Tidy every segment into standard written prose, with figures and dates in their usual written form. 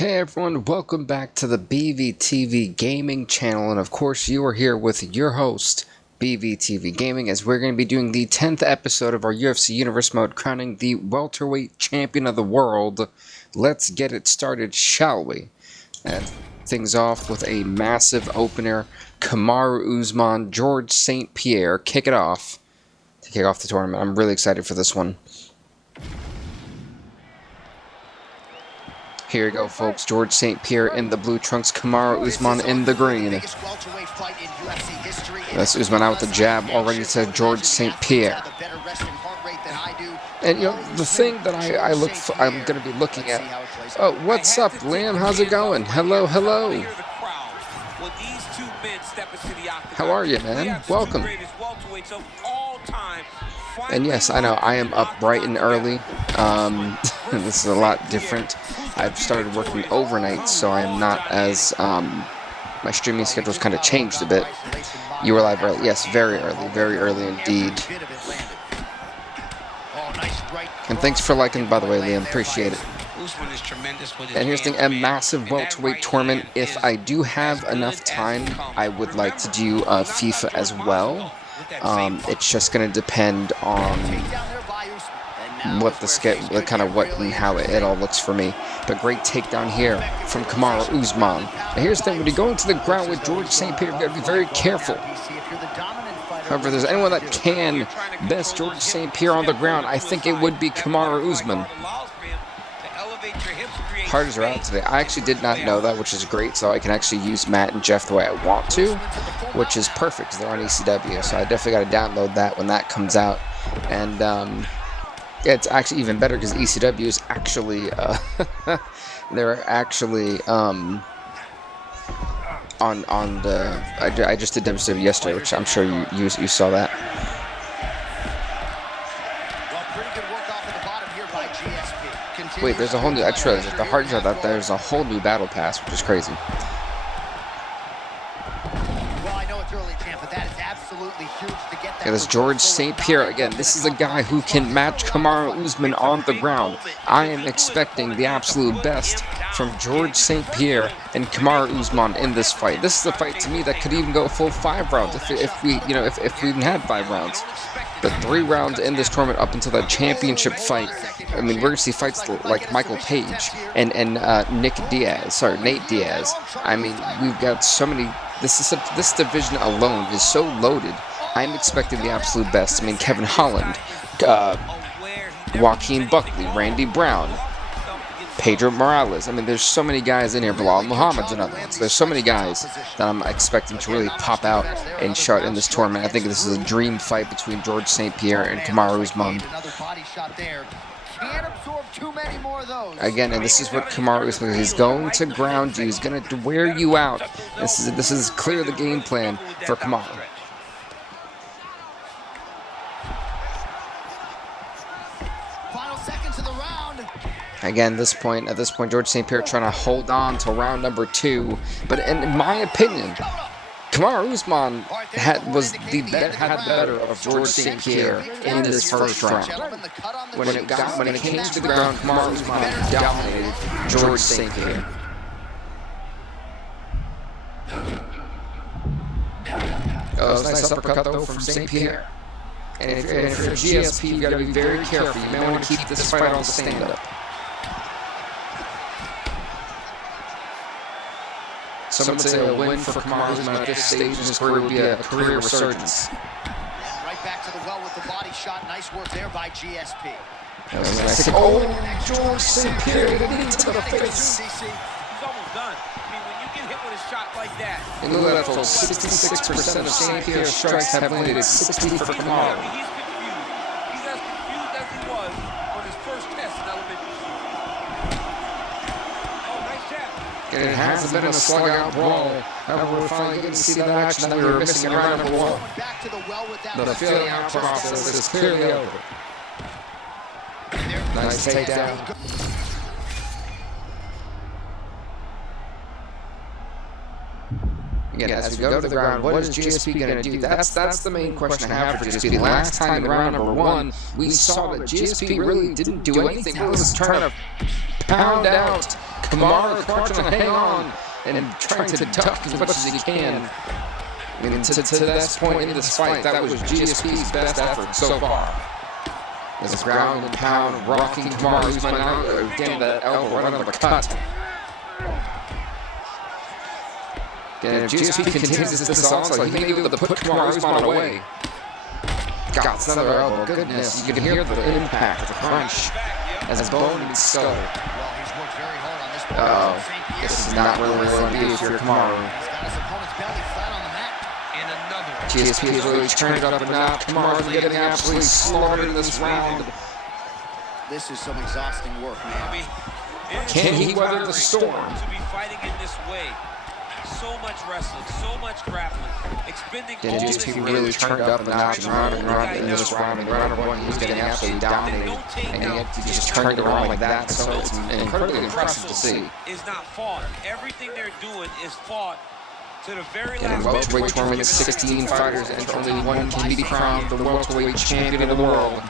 Hey everyone, welcome back to the BVTV Gaming channel, and of course you are here with your host, BVTV Gaming, as we're going to be doing the 10th episode of our UFC Universe mode, crowning the Welterweight Champion of the world. Let's get it started, shall we? And things off with a massive opener. Kamaru Usman, George St. Pierre kick it off to kick off the tournament. I'm really excited for this one. Here you go, folks. George St. Pierre in the blue trunks, Kamaru Usman in the green. That's Usman out with the jab, already to George St. Pierre. And, you know, the thing that I'm going to be looking at... Oh, what's up, Liam? How's it going? Hello, hello. How are you, man? Welcome. And yes, I know, I am up bright and early. This is a lot different. I've started working overnight, so I am not as, my streaming schedule's kind of changed a bit. You were live early. Yes, very early indeed. And thanks for liking, by the way, Liam, appreciate it. And here's the thing, a massive welterweight tournament. If I do have enough time, I would like to do FIFA as well. It's just going to depend on what the schedule, kind of what and how it all looks for me. But great takedown here from Kamaru Usman. And here's the thing, when you go into the ground with George St. Pierre, you've got to be very careful. However, if there's anyone that can best George St. Pierre on the ground, I think it would be Kamaru Usman. Harders are out today. I actually did not know that, which is great, so I can actually use Matt and Jeff the way I want to, which is perfect because they're on ECW, so I definitely got to download that when that comes out. And yeah, it's actually even better because ECW is actually they're actually on the I just did WCW yesterday, which I'm sure you saw that. Wait, there's a whole new, I trust the hard drive that there's a whole new battle pass, which is crazy. Yeah, this George St. Pierre, again, this is a guy who can match Kamaru Usman on the ground. I am expecting the absolute best from George St. Pierre and Kamaru Usman in this fight. This is a fight to me that could even go a full 5 rounds if we even had 5 rounds. But 3 rounds in this tournament up until that championship fight. I mean, we're going to see fights like Michael Page and Nate Diaz. I mean, we've got so many. This division alone is so loaded. I'm expecting the absolute best. I mean, Kevin Holland, Joaquin Buckley, Randy Brown, Pedro Morales. I mean, there's so many guys in here. Belal Muhammed's another one. So there's so many guys that I'm expecting to really pop out and shut in this tournament. I think this is a dream fight between George St. Pierre and Kamaru Usman. Again, and this is what Kamaru Usman, he's going to ground you. He's going to wear you out. This is clear the game plan for Kamaru. Again, at this point, George St. Pierre trying to hold on to round number 2. But in my opinion, Kamaru Usman had the better of George St. Pierre in this first round. When it came to the ground, Kamaru Usman dominated George St. Pierre. Oh, it's a nice uppercut though from St. Pierre. And if you're GSP, you got to be very careful. You may want to keep this fight on stand-up. Some would say a win for Kamaru Usman at this stage in his career would be a career resurgence. Right back to the well with the body shot. Nice work there by GSP. Oh, George St. Pierre to the face. He's almost done. I mean, when you get hit with a shot like that. And look at that, folks. 66% of St. Pierre's strikes have landed. 60 for Kamaru. He's confused. He's as confused as he was on his first test in elementary school. Oh, nice jab. And it hasn't been a slug-out brawl. However, we're finally getting to see that action that we were missing in round number 1. The feeling-out process is clearly over. Nice takedown. Again, as we go to the ground, what is GSP going to do? That's the main question I have for GSP. The last time in round number 1, we saw that GSP really didn't do anything. He was trying to pound out Kamaru trying to hang on and trying to duck as much as he can. I mean, to this point in this fight, that was GSP's best effort so far. This ground and pound, rocking Kamaru Usman out, getting that elbow right under the cut. Again, if GSP continues this onslaught, he may be able to put Kamaru Usman away. Got another elbow. Goodness, you can hear the impact, the crunch, as bone meets skull. Well, he's worked very hard on this one. Uh-oh. This is not where we're going to be if you're Kamaru. He's got his opponent's belly flat on the mat. And another. GSP is really turned it up a notch. Kamaru's getting absolutely slaughtered in this round. This is some exhausting work, man. Can he weather the storm? To be fighting in this way. So much wrestling, so much grappling, expending all this GSP really turned up a notch and round in this round. In round one, he was getting absolutely dominated, and yet he just turned it around like that. So it's incredibly impressive to see. Is not fought. Everything they're doing is fought to the very In last. welterweight tournament, 16 fighters, and only one can be crowned the welterweight champion of the world.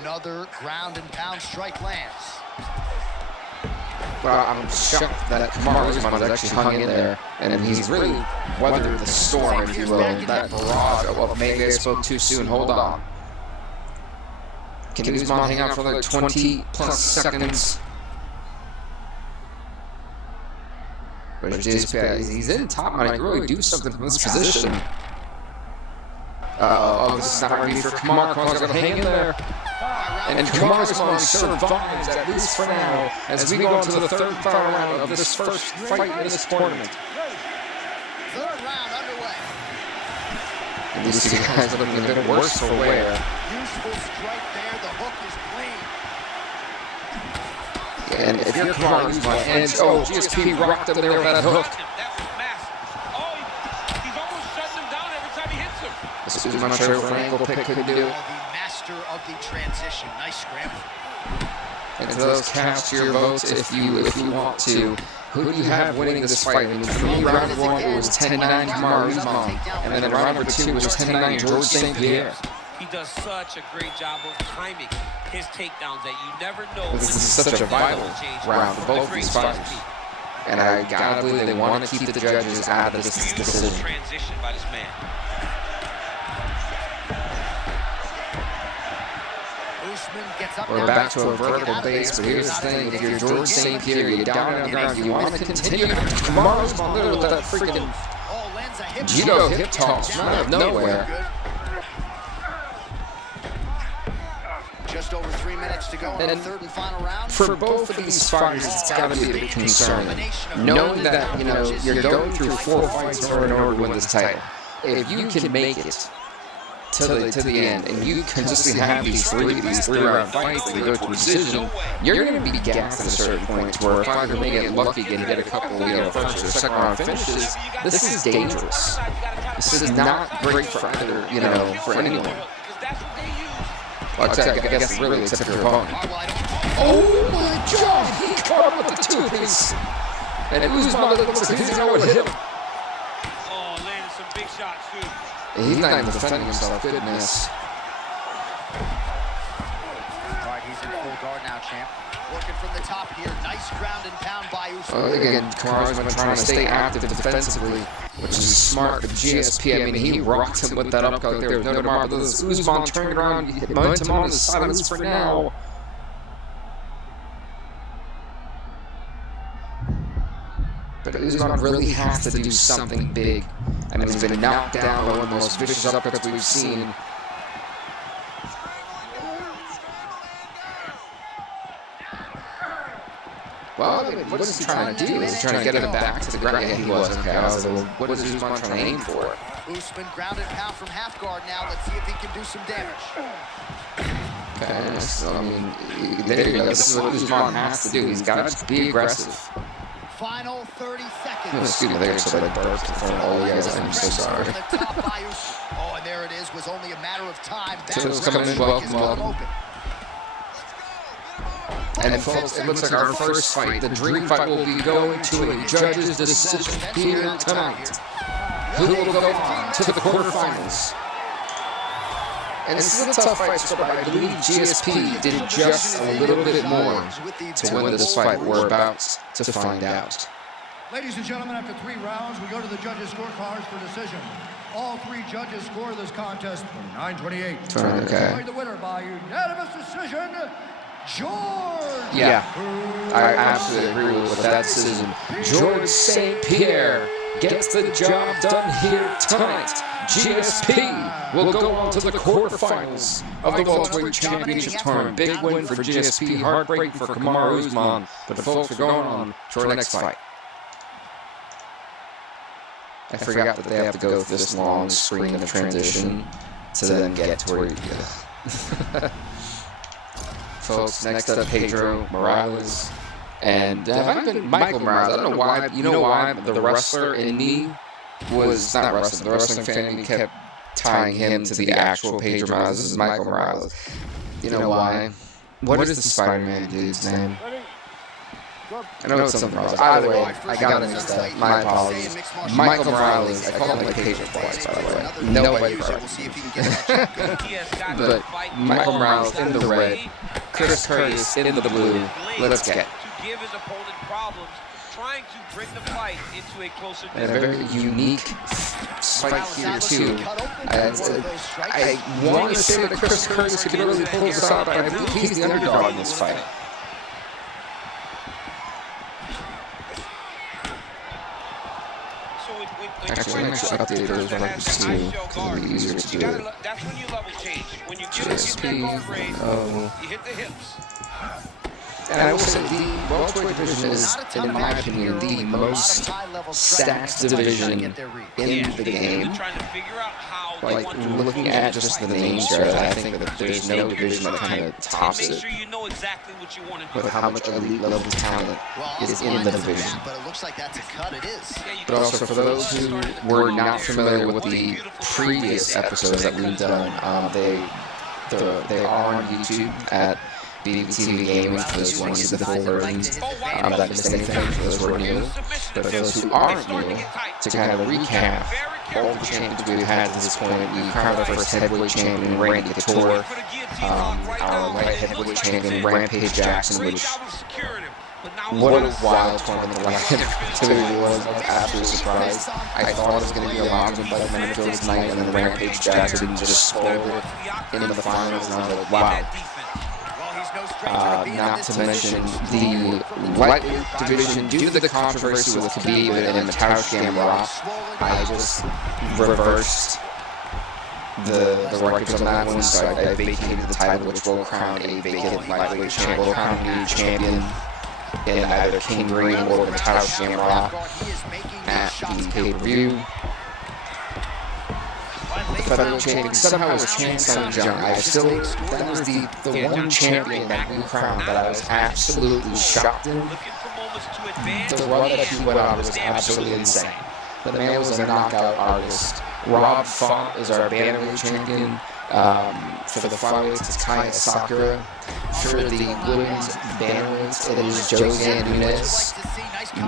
Another ground and pound strike lands. Well, I'm shocked that Kamaru Usman has actually hung in there, and he's really weathered the storm, if you will, that barrage of maybe I spoke too soon. Hold on. Can Usman hang out for another 20-plus seconds? But GSP, he's in top, and I can really do something from this position. Oh, this is not ready for Kamaru. Kamaru's got to hang in there. And Kamaru Usman survives, at least for now, as we go into the third final round of this first fight in this tournament. Third round underway. And these two guys are looking a bit worse for wear. Useful strike there. The hook is clean. And if you're Kamaru Usman, and GSP rocked him there with that hook. That was massive. Oh, he's almost shutting him down every time he hits him. This Usman sure for an ankle pick could do. The master of the transition. Nice scramble. And to those, cast your votes if you want to. Who do you have winning this fight? I mean, for me, round one, it was 10-9 Kamaru Usman. And then in round number two, it was 10-9 George St. Pierre. He does such a great job of timing his takedowns that you never know. This is such a vital round for both these fighters. And I gotta believe they want to keep the judges out of this decision. Transition by this man. We're back to a vertical base, but here's the thing, if you're George St. Pierre, you're down on the ground, you want to continue to Kamaru Usman with that freaking judo hip toss out of nowhere. Just over 3 minutes to go in the third and final round. For both of these fighters, it's got to be a bit concerning, knowing that, you know, you're going through 4 fights in order to win this title. If you can make it to the end, and you consistently have these three-round fights that go to decision, you're going to be gassed at a certain point to where a fighter may get lucky and get a couple, first or second round finishes. This is dangerous. This is not great for either, for anyone. Well, I guess really, except for your opponent. Oh my God! He caught him with the two-piece, and Usman looks like he's going to hit him. Oh, landed some big shots too. He's not even defending himself. Goodness. All right, he's in full guard now, champ. Working from the top here. Nice ground and pound by Usman. Again, Kamaru's been trying to stay active defensively, which is smart. But GSP, I mean, he rocked him with that uppercut there. No tomorrow. But this Usman turned around, hit momentum on his side, at least for now. But Usman really has to do something big. I mean, he's been knocked down by one of the most vicious uppercuts we've seen. Well, I mean, what is he trying to do? Is he trying to get him back to the ground? Yeah, he was. Okay, I was like, well, what is Usman trying to aim for? Usman grounded pound from half guard now. Let's see if he can do some damage. Okay, so, I mean, there you go. This is what Usman has to do. He's got to be aggressive. Final 30 seconds. Oh, excuse me, there, so I burped in front of all you guys. I'm so sorry. Oh, and there it is. Was only a matter of time. So it's coming in, welcome. And folks, it looks like our first fight, the dream fight, will be going to a judge's decision here tonight. Who will go on to the quarterfinals? And this is a tough fight, but I believe GSP did just a little bit more to win this fight. We're about to find out. Ladies and gentlemen, after 3 rounds, we go to the judges' scorecards for decision. All 3 judges score this contest 9-28. Okay. The winner by unanimous decision, George. Yeah, I absolutely agree with that decision. George St. Pierre gets the job done here tonight. GSP will go on to the quarterfinals of the Welterweight Championship tournament. Big win for GSP, heartbreaking for Kamaru Usman. But the folks are going on to our next fight. I forgot that they have to go through this long screen of transition to then get to where you get. Folks, next up, Pedro Morales. And I've been Michael Morales. I don't know why. You know why? The wrestler in me was not wrestling. The wrestling fan in me kept tying him to the actual Pedro Morales. This is Michael Morales. You know why? What is the Spider-Man dude's name? I know it's something wrong. Either way, I got it mixed up. My apologies. Michael Morales. I called him like Pedro twice, by the way. Nobody But Michael Morales in the red, Chris Curtis in the blue. Let's get. Give his opponent problems, trying to bring the fight into a closer And a very unique fight here too. I want to say that Chris Curtis could really pull this out, but I believe he's the underdog in this fight. Actually, I'm actually update those records too, because it'll be easier to do it. That's when you level change. When you get GSP, you hit the hips. And I will say the welterweight division is, in my opinion, the most stacked division in the game. Like, looking at just the names here, I think that there's no division that kind of tops it with how much elite level talent is in the division. But also, for those who were not familiar with the previous episodes that we've done, they are on YouTube at BVTV Gaming. For those who want to see the full versions, that missed anything for those who are new. But for those who aren't new, to kind of recap all the champions we've had to this point, we crowned our first heavyweight champion, Randy Couture, our light heavyweight champion, Rampage Jackson, which, what a wild tournament the light heavyweight was. I was absolutely surprised. I thought it was going to be a lot of like Menifield's night, and then Rampage Jackson just spoiled it into the finals, and I was like, wow. Not to mention the lightweight division, due to the controversy with Khabib and Mateusz Gamrot, I just reversed the records on that one, so I vacated the title, which will crown a vacant lightweight champion, will crown a new champion in either King Green or Mateusz Gamrot at the pay-per-view. The federal champion somehow was Chance Young. That was the one champion that we crowned that I was absolutely shocked in. The run that he went on was absolutely insane. The man was a knockout artist. Rob Font is our bantamweight champion. For the flyweights, it's Kaya Sakura. For the women's bantamweights, it is Josanne Nunes.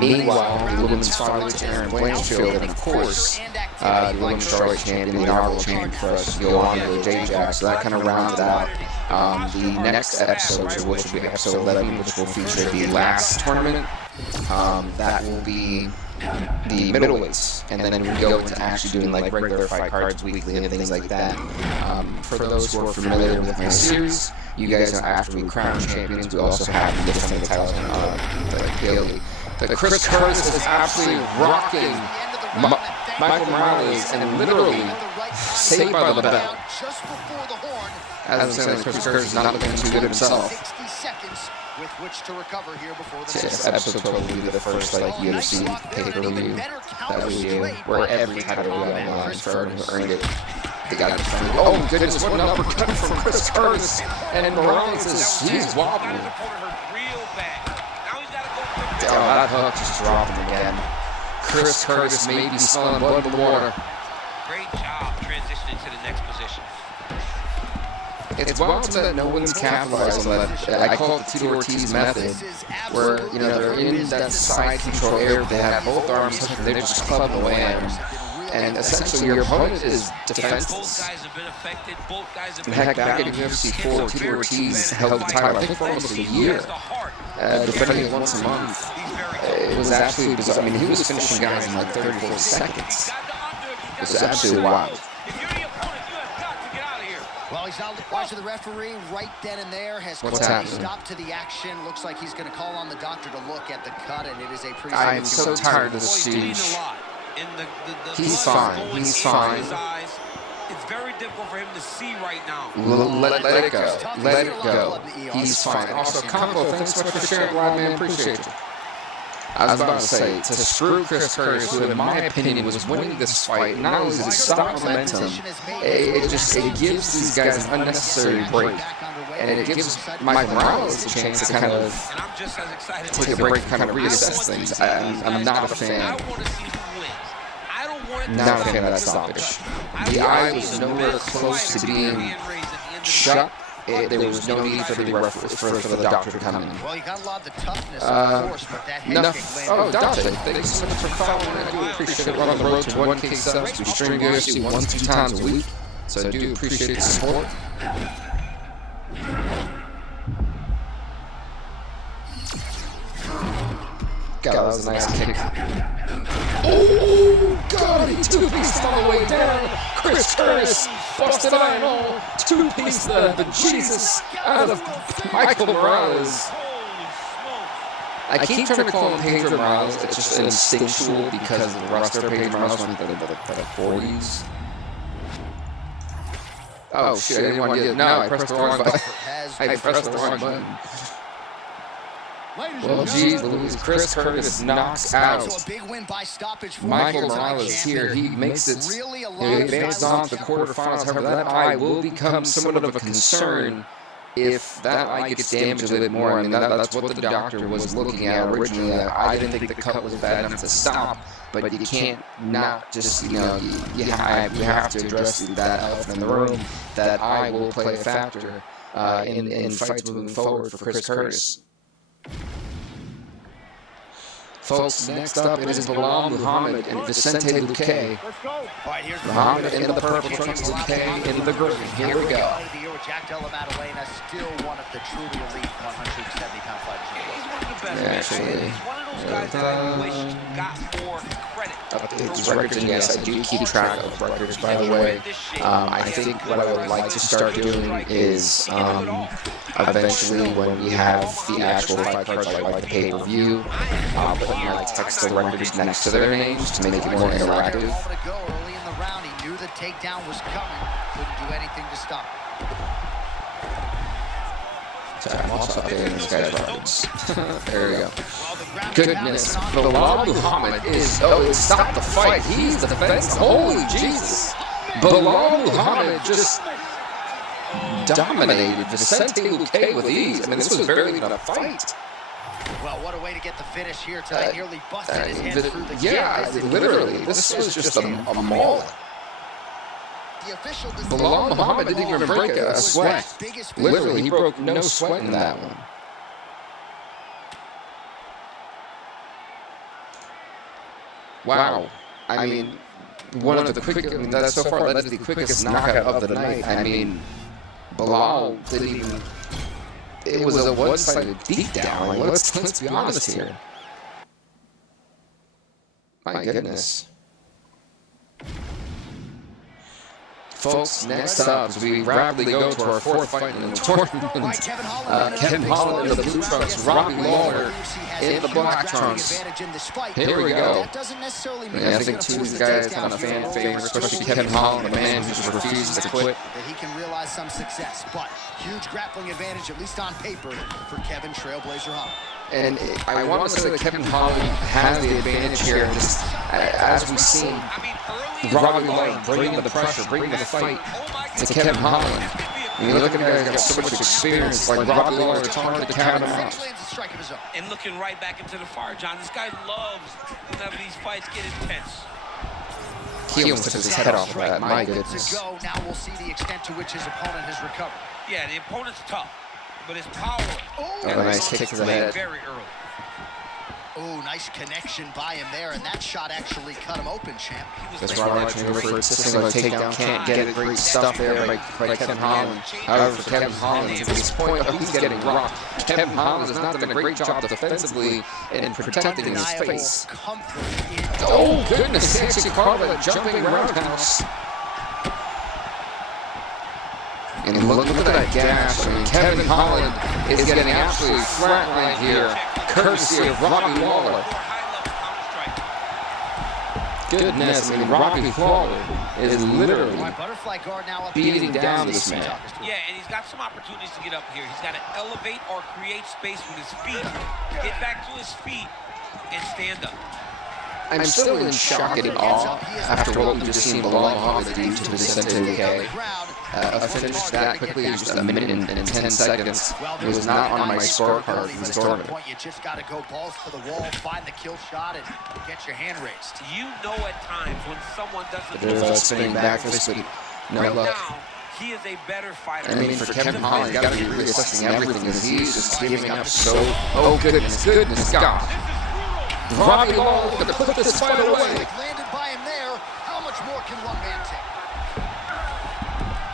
Meanwhile, the women's flyweights, Erin Blanchfield, and of course, the women's strawweight champion, the inaugural champion for us, Yolanda J-Jack. So that kind of rounds out the next episode, which will be episode 11, which will feature the last tournament. That will be the middleweights, and then we go into actually doing like regular fight cards weekly and things like that. For those who are familiar with my series, you guys know after we crown champions, we also have the defending titles daily. But Chris Curtis is absolutely rocking Michael Morales and literally saved by the bell. As I'm saying, Chris Curtis is not looking too good himself. This episode 12 will be the first UFC pay-per-view that we do, where every title will be on the line for everyone who earned it. They got it. Oh goodness, what an uppercut from Chris Curtis! And Morales is, he's wobbling. Oh, that hook just dropped him again. Chris Curtis may be smelling blood in the water. Great job transitioning to the next position. It's wild that no one's capitalized on that. I call it the Tito Ortiz method, where, they're in that side control area, they have both arms touching, they're just clubbing away at him. and essentially your opponent is defenseless. Both guys have been affected. Both guys have And been heck, back in UFC 4, Tito Ortiz held the title, I think, for almost a year, defending it once a month. It was absolutely bizarre. I mean, he was finishing guys in like 34 seconds. It was absolutely wild. Well, he's not watching the referee right then and there. Has called a stop to the action. Looks like he's going to call on the doctor to look at the cut, and it is a pretty. I am so tired of this stooge. He's fine. He's fine. It's very difficult for him to see right now. Let it go. Let it go. He's fine. Also, Combo, thanks so much for sharing, Blind Man. Appreciate you. I was about to say, to screw Chris Curtis, who in my opinion was winning this fight, not only does it stop momentum, it gives these guys an unnecessary break. And it gives Mike Morales a chance to kind of take a break, kind of reassess things. I'm not a fan. Not a fan of that stoppage. The eye was nowhere close to being shut. There was no need for the doctor to come in. Well, you got a lot of the toughness, of course, but that Oh, Dante, thanks so much for following. I do appreciate it. We're on the road to 1K subs. We stream UFC 1-2 times a week, so I do appreciate the support. God, that was a nice kick. Oh, God, he two-pieced all the way down. Chris Curtis, busted iron all, two-pieced the bejesus out of Michael Morales. I keep trying to call him Pedro Morales. It's just instinctual because of the wrestler Pedro Morales from the 40s. Oh, shit, I didn't want to get it. No, I pressed the wrong button. I pressed the wrong button. Well, geez, Louise, Chris Curtis knocks out Michael Morales here. He makes it, he advances on to the quarterfinals. However, that eye will become somewhat of a concern if that eye gets damaged a little bit more. I mean, that's what the doctor was looking at originally. I didn't think the cut was bad enough to stop, but you can't not just, you have to address that elephant in the room. That eye will play a factor in fights moving forward for Chris Curtis. Folks, next up it is Belal Muhammed and Vincente Luque. Muhammed in the purple trunks, Luque in the green. Here we go. Still one of the truly elite 170-pound fighters in the world. Actually, his records, and yes, I do keep track of records, by the way. I think what I would like to start doing is eventually when we have the actual fight cards, like the pay-per-view, put my text the records next to their names to make it more interactive. Early in the round, he knew the takedown was coming, couldn't do anything to stop it. Sorry, I'm also updating this guy's records. There we go. Goodness, Belal Muhammed is, it stopped the fight. He's the defense. Holy Jesus. Belal Muhammed just dominated Vincente Luque with ease. I mean, this was barely even a fight. Well, what a way to get the finish here tonight. Nearly busted his hand through the yeah, literally. This was just a maul. Belal Muhammed didn't even break a sweat. Literally, he broke no sweat in that one. Wow. I mean, one of the quickest, that's so far, that is the quickest knockout of the night. I mean, Belal didn't even, it was a one-sided beatdown. Like, let's be honest here. My goodness. Folks, next up, as we rapidly go to our fourth fight in the tournament, Kevin Holland in the blue trunks, Robbie Lawler in the black trunks. Here we go. I think two of these guys kind of fan favorites, especially Kevin Holland, the man who just refuses to quit. That he can realize some success, but huge grappling advantage, at least on paper, for Kevin Trailblazer Holland. And I want to say that Kevin Holland has the advantage here, just as we've seen Robbie Lawler bringing the pressure, bringing the fight to Kevin Holland. And you look at a guy who's got so much experience, like Robbie Lawler, it's hard to count him out. And looking right back into the fire, John, this guy loves whenever these fights get intense. He almost took his head off of that, my goodness. Now we'll see the extent to which his opponent has recovered. Yeah, the opponent's tough, but his power. A nice kick to the head. Very early. Oh, nice connection by him there, and that shot actually cut him open, champ. That's why I go for a single takedown. Can't get it. Great stuff there by Kevin Holland. However, for Kevin Holland, to this point, he's getting rocked. Kevin Holland has not done a great job defensively in protecting his face. Oh, goodness. He actually caught a jumping roundhouse. And look at that gash. I mean, Kevin Holland is getting absolutely flatlined here, courtesy of Robbie Lawler. Goodness, I mean, Robbie Lawler is literally beating down this man. Yeah, and he's got some opportunities to get up here. He's got to elevate or create space with his feet, get back to his feet, and stand up. I'm still in shock and awe after what we've just seen Belal Muhammed do to Vincente Luque. A finish that quickly, just a minute and 10 seconds. It was not on my scorecard for this tournament. You just got to go balls to the wall, find the kill shot, and get your hand raised. You know at times when someone doesn't There's a spinning back fist, but no right luck. now, he is a better fighter. I mean, for Kevin Holland, he's got to be reassessing everything as he's just giving up so... Oh, goodness God. Robbie Lawler going to put this fight away. Landed by him there. How much more can one man take?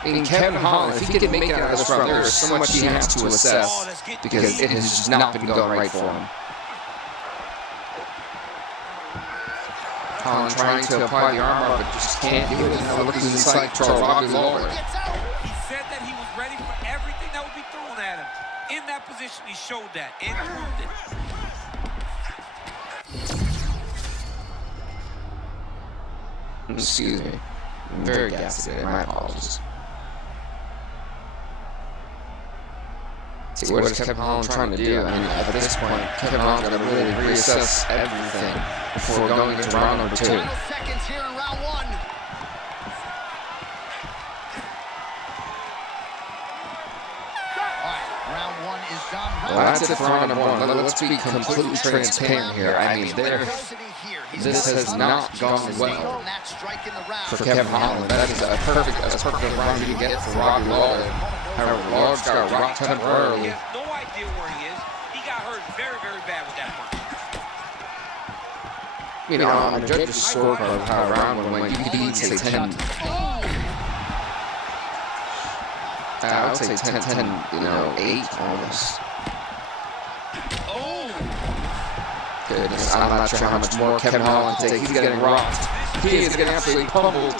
I mean, Kevin Holland, if he can make it out of this round, there is so much he has to assess because it has just not been going right for him. Holland trying to apply the armbar, but just can't do it. Now looking inside control, Robbie Lawler. He said that he was ready for everything that would be thrown at him. In that position, he showed that and proved it. Excuse me. I'm very gassy today. My apologies. See, what is Kevin Holland trying to do? I mean, at this point, Kevin Holland's got to really reassess everything before going into round number 2. Final seconds here in round 1. All right, round 1 is done. Well, that's it for round number 1. Let's be completely transparent here. I mean, this has not gone well for Kevin Holland. That is a perfect round you can get for Robbie Lawler. However, Lawler's got rocked temporarily. He has no idea where he is. He got hurt very, very bad with that punch. You know, on the judge's scorecard of how round 1 went, you could even say 10. I would say 10, 8 almost. Goodness, I'm not sure how much more Kevin Holland can take. He's getting rocked. He is getting absolutely pummeled.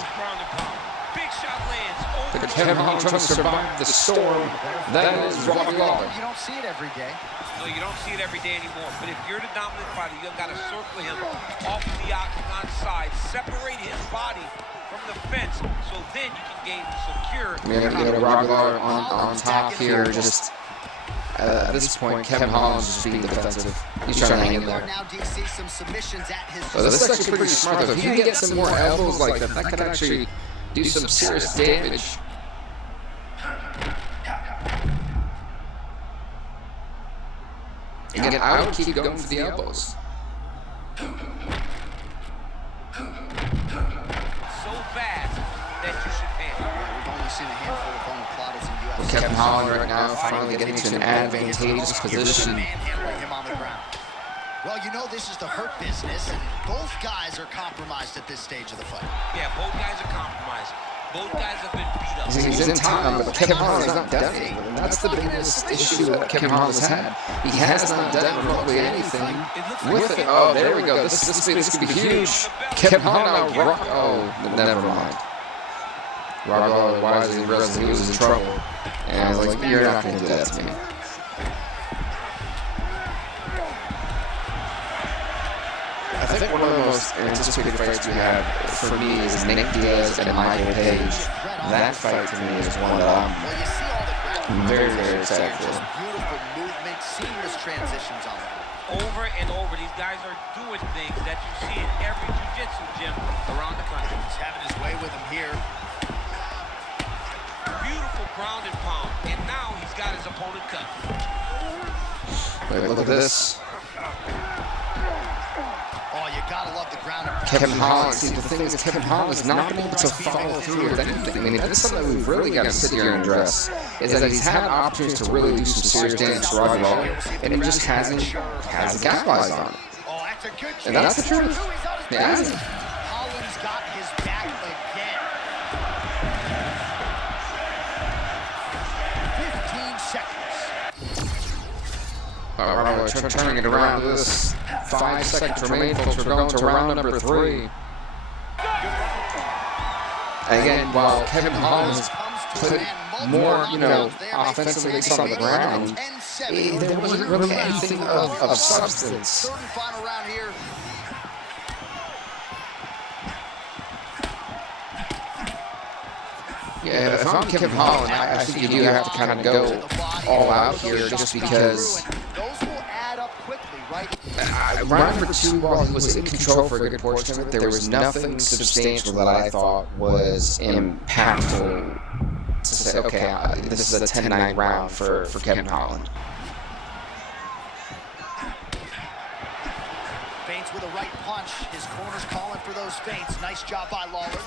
But Kevin Holland trying to survive the storm. That is Robbie Lawler. You don't see it every day. No, you don't see it every day anymore. But if you're the dominant fighter, you've got to circle him off the octagon side, separate his body from the fence, so then you can gain secure. We're going to get Robbie Lawler on top here. Just at this point, Kevin Holland's just being defensive. He's trying to hang in there. Well, this is actually pretty smart, though. If he can get some more elbows like that, that could actually do some serious damage. Again, I would keep going for the elbows. So fast that you should handle. We've only seen a handful of bone plotters in UFC. Kevin Holland right now finally getting to an advantageous position. Manhandling him on the ground. Well, you know this is the hurt business, and both guys are compromised at this stage of the fight. Yeah, both guys are compromised. Both guys have been beat up. He's in time, but Kevin Holland has not done anything. And that's the biggest issue that Kevin Holland has had. He has not done remotely anything with it. Oh, there we go. This could be huge. Kevin Holland now rock. Oh, never mind. Robbie Lawler wisely realized he was in trouble. And I was like, you're not going to do that to me. I think one of the most anticipated fights we have for me is Nick Diaz and Michael Page. That fight to me is one that I'm very, very excited for. Beautiful movement, seamless transitions on it. Over and over, these guys are doing things that you see in every jiu-jitsu gym around the country. He's having his way with him here. Beautiful ground and pound, and now he's got his opponent cut. Wait, look at this. Oh, you gotta love the ground and pound. Kevin Holland, see, the thing is, Kevin Holland has not been able to follow through with anything. I mean, that's something we've really got to sit here and address, is that he's had opportunities to really do some serious damage to Robbie Lawler, and it just hasn't capitalized on it. Oh, That's a good And that's the truth. Yeah. Holland's got his back again. 15 seconds. All right, we're turning it around to this. 5 seconds remain, folks. We're going to round number 3. Again, while Kevin Holland has played more, offensively on the ground, there wasn't really anything of substance. Third and final round here. Yeah, if I'm Kevin Holland, I think you do have to kind of go all out here just because. Those will add up quickly, right? Round number 2, while he was in control for a good portion of it, there was nothing substantial that I thought was impactful to say, okay, this is a 10-9 round for Kevin Holland. Feints with a right punch. His corner's calling for those feints. Nice job by Lawler.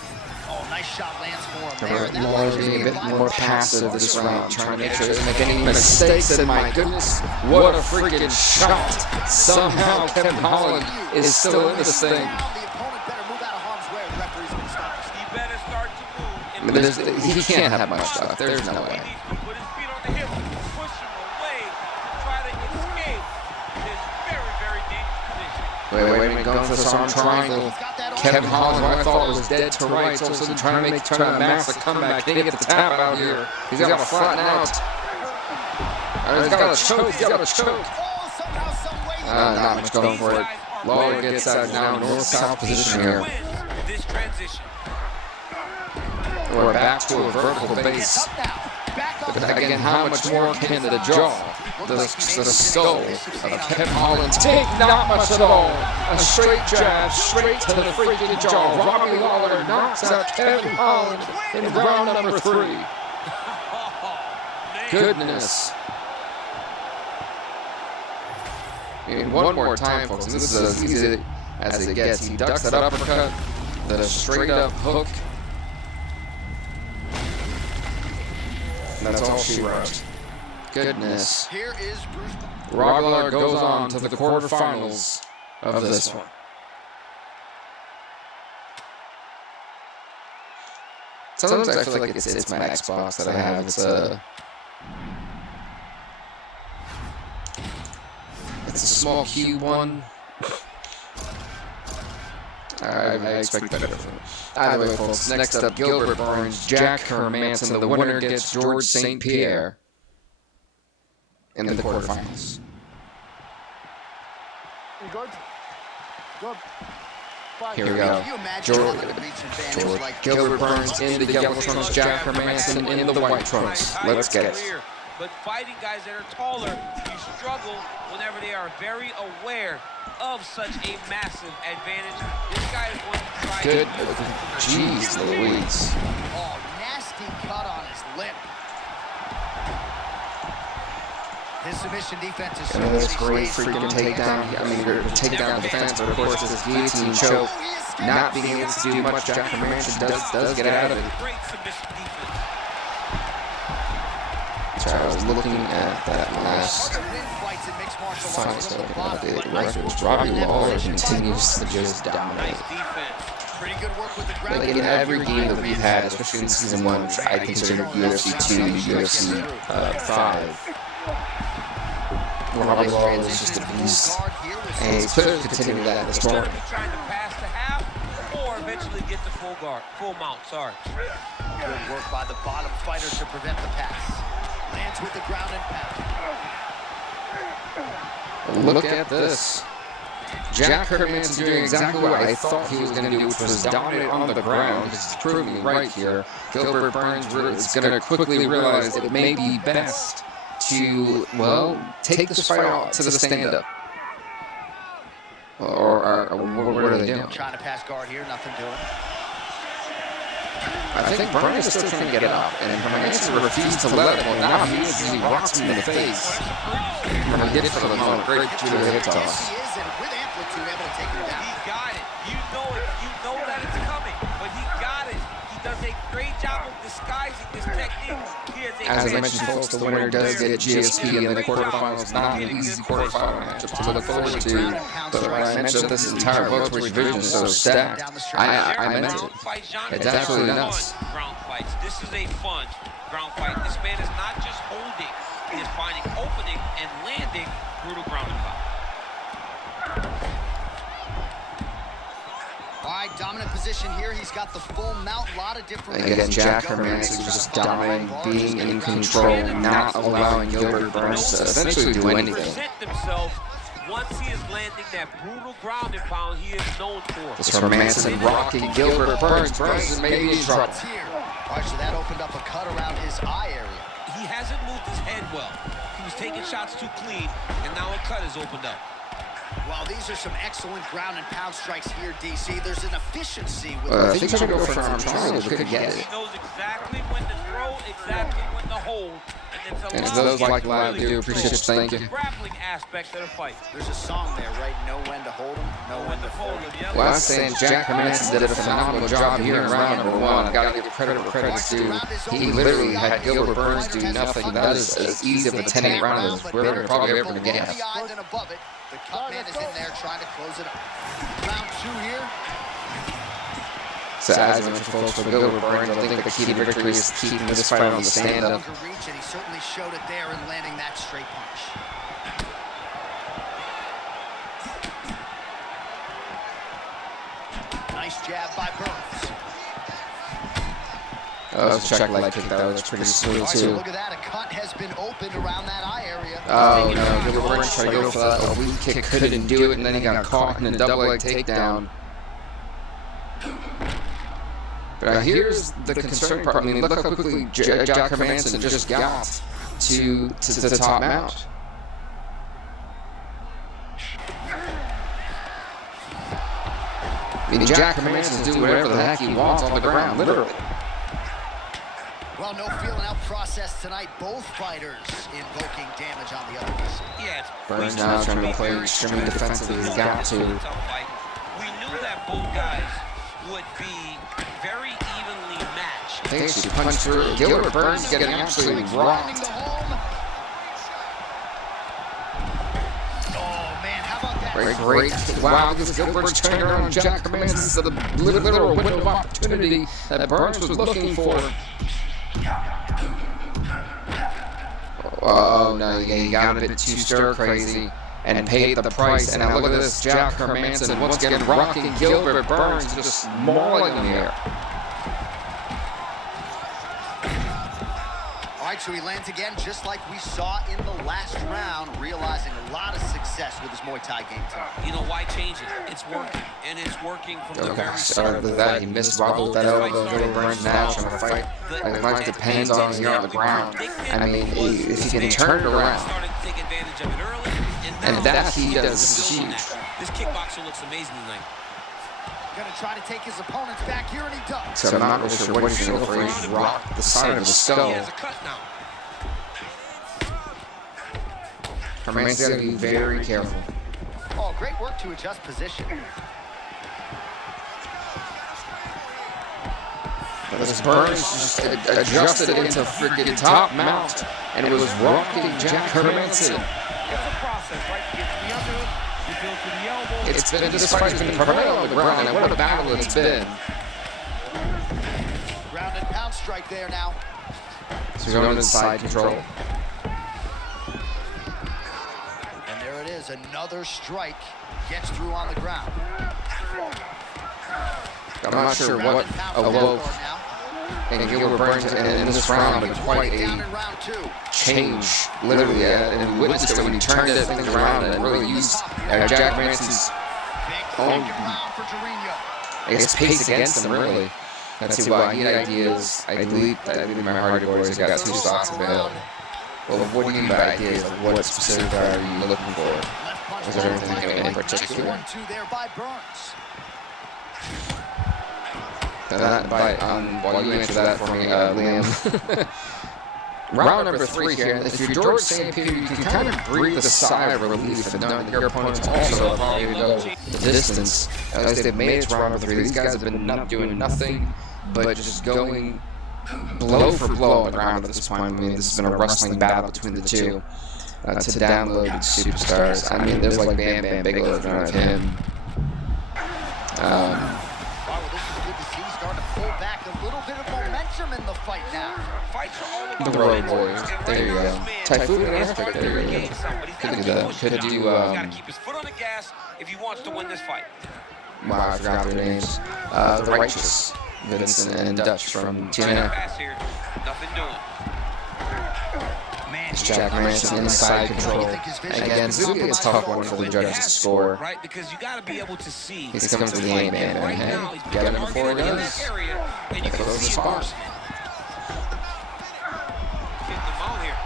Oh, nice shot lands for him there. Lawler being a bit more passive this round, trying to make sure he doesn't make any mistakes. And my goodness, what a freaking shot! Somehow Kevin Holland is still in this thing. The opponent better move out of harm's way. The referee's going to stop. He better start to move. He can't have much stuff. There's no way. He needs to put his feet on the hip, push him away, try to escape his very, very dangerous position. Wait, going for this arm triangle. Kevin Holland, who I thought was dead to rights, all of a sudden trying to amass a comeback. Can't get the tap out here. He's got to flatten out. He's got a choke. He's got a choke. Not much going for it. Lawler gets that now north-south position here. This transition. We're back to a vertical base. But again, how much more can the jaw, the skull of Kevin Holland take? Not much at all. A straight jab, straight to the freaking jaw. Robbie Lawler knocks out Kevin Holland in round number 3. Goodness. And one more time, folks. This is as easy as it gets. He ducks that uppercut, then a straight up hook. That's all she wrote. Goodness. Here is Robbie Lawler goes on to the quarterfinals of this one. Sometimes I feel like it's my Xbox that I have. It's a small cube one. I expect better from it. Either way, folks, next up, Gilbert Burns, Jack Hermansson. The winner gets George St. Pierre in the quarterfinals. Here we go. Gilbert Burns in the yellow trunks, Jack Hermansson in the white trunks. Let's get it. But fighting guys that are taller, you struggle whenever they are very aware of such a massive advantage. This guy is going to try Good. to Jeez Louise. Oh, nasty cut on his lip. His submission defense is And this great freaking takedown. I mean, the takedown defense, but of course, this guillotine choke. Not being able to do much, Jack Hermansson does get out of it. Great submission defense. So I was looking at that last fight, so the records. Robbie Lawler continues to just dominate. Like in every game that we've had, especially in season 1, which I consider UFC 2, UFC 5, Robbie Lawler is just a beast, and he's clearly continuing that in this tournament. Trying to pass the half or eventually get the full mount, sorry. Good work by the bottom fighter to prevent the pass. Lands with the ground and pound. Look at this. Jack Hermansson doing exactly what I thought he was going to do, which was dominate on the ground. He's proving me right here. Gilbert Burns is going to quickly realize that it may be best to, well, take this fight out to the stand-up. Or what are they doing? Trying to pass guard here, nothing doing. I think Burns is still trying to get it up, and Hermansson refused to let it. Well, now he rocks him in the face. And he gets for the moment. Great judo hip toss. He is, and with amplitude, able to take him down. He got it. You know that it's coming, but he got it. He does a great job of disguising this technique. He has a As I mentioned, folks, the winner does get GSP in the quarterfinals. Not an easy quarterfinal matchup to look forward to. But I mentioned this entire welterweight division is so stacked. I meant it. It's absolutely nuts. Ground fights. This is a fun ground fight. This man is not just holding, he is finding opening and landing brutal ground and pound. All right, dominant position here. He's got the full mount, a lot of different... Again, Jack Hermansson just dominating, being in control, not allowing Gilbert Burns to essentially do anything. Once he is landing that brutal ground and pound he is known for. This Hermansson rocking Gilbert Burns. Burns is maybe in trouble. All right, so that opened up a cut around his eye area. He hasn't moved his head well. He was taking shots too clean, and now a cut is opened up. Well, these are some excellent ground and pound strikes here, DC. There's an efficiency with I think he's going to go for an arm triangle. Could get it. He knows exactly when to throw, exactly when to hold. And to those like live, do appreciate it. Thank you. Grappling aspect of the fight. There's a song there, right? Know when to hold him, know when to fold him. Yeah. Well, I'm saying Jack Hermansson did a phenomenal job here in round number 1. I've got to give credit where credit's due. He literally had Gilbert Burns do nothing. That is as easy of a 10-8 round as we're probably ever going to get. The cut man is in there trying to close it up. Round 2 here. So as I mentioned, folks, for Gilbert Burns, I think the key to victory is keeping this fight on the stand-up. And he certainly showed it there in landing that straight punch. Nice jab by Burns. That was a check leg kick. That was pretty smooth, too. Look at that. A cut has been opened around that eye area. Oh, no. Gilbert Burns tried to go for that. A weak kick, couldn't do it, and then he got caught in a double leg takedown. But here's the concerning part. I mean, look how quickly Jack Hermansson just got to the top mount. I mean, Jack Hermansson's doing whatever the heck he wants on the ground, literally. Well, no feeling out process tonight. Both fighters invoking damage on the other person. Yeah, Burns now trying to play extremely defensively. He's got to. We knew that both guys would be very evenly matched. I think she punched through. Gilbert Burns getting absolutely rocked. Oh, man, how about that? Great. Wow, this Gilbert's turning around Jack Hermansson. This is the literal window of opportunity that Burns was looking for. Oh, no, he got a bit too stir-crazy and paid the price. And now look at this, Jack Hermansson once again rocking Gilbert Burns, just mauling him here. All right, so he lands again, just like we saw in the last round, realizing a lot of success with his Muay Thai game tonight. You know, why change it? It's working, and it's working from the very start. With that, he missed Robbie with that elbow. Gilbert Burns now trying to fight. Like, life depends on him here on the ground. I mean, if he can turn it around. And that he does, this is huge. This kickboxer looks amazing tonight. Gonna try to take his opponents back here, and he does. So I'm not really sure what he's going to go for. He's rocked the side of the skull. Hermansson's got to be very careful. Oh, great work to adjust position. But this Burns just adjusted it into freaking top mount, and it was rocking Jack Hermansson. It's a process, right? You get to the underhook, you build to the elbow. It's been, this fight has been primarily on the ground, and what a battle it's been. Ground and pound strike there now. So we're going to side control. And there it is, another strike gets through on the ground. I'm not sure what awoke and Gilbert Burns in this round, but quite a change, literally, and we witnessed it when he turned things around and really used Jack Hermansson's own, I guess, pace against him, really. Let's see why he had ideas. I believe my Hardy Boys got 2 stocks available. Well, what do you mean by ideas? Like, what specific are you looking for? Was there anything in particular? While you answer that for me, Liam. Round number 3 here. If you're George St. Pierre, you can kind of breathe a sigh of relief and knowing that your opponent's also probably going to go the distance. As they've made it to round number 3, these guys have been not doing nothing but just going blow for blow on the ground at this point. I mean, this has been a wrestling battle between the two. To download superstars. I mean, there's like Bam Bam Bigelow in front of him. Wow, this is good to see. Starting to pull back a little bit of momentum in the fight now. Fights are all about The Road Warriors. There you go. Typhoon and Earthquake. There you go. Could do that. Could do, He's got to keep his foot on the gas if he wants to win this fight. wow, I forgot their names. The Righteous, Vincent and Dutch from TNA. Pass here. Nothing doing. Jack Hermansson inside control. And again, this is a tough one for the judges to score. Right, because you got to be able to see. He's coming to the lane, man. Hey, get him before he does. And you can see it burst. Getting them out here.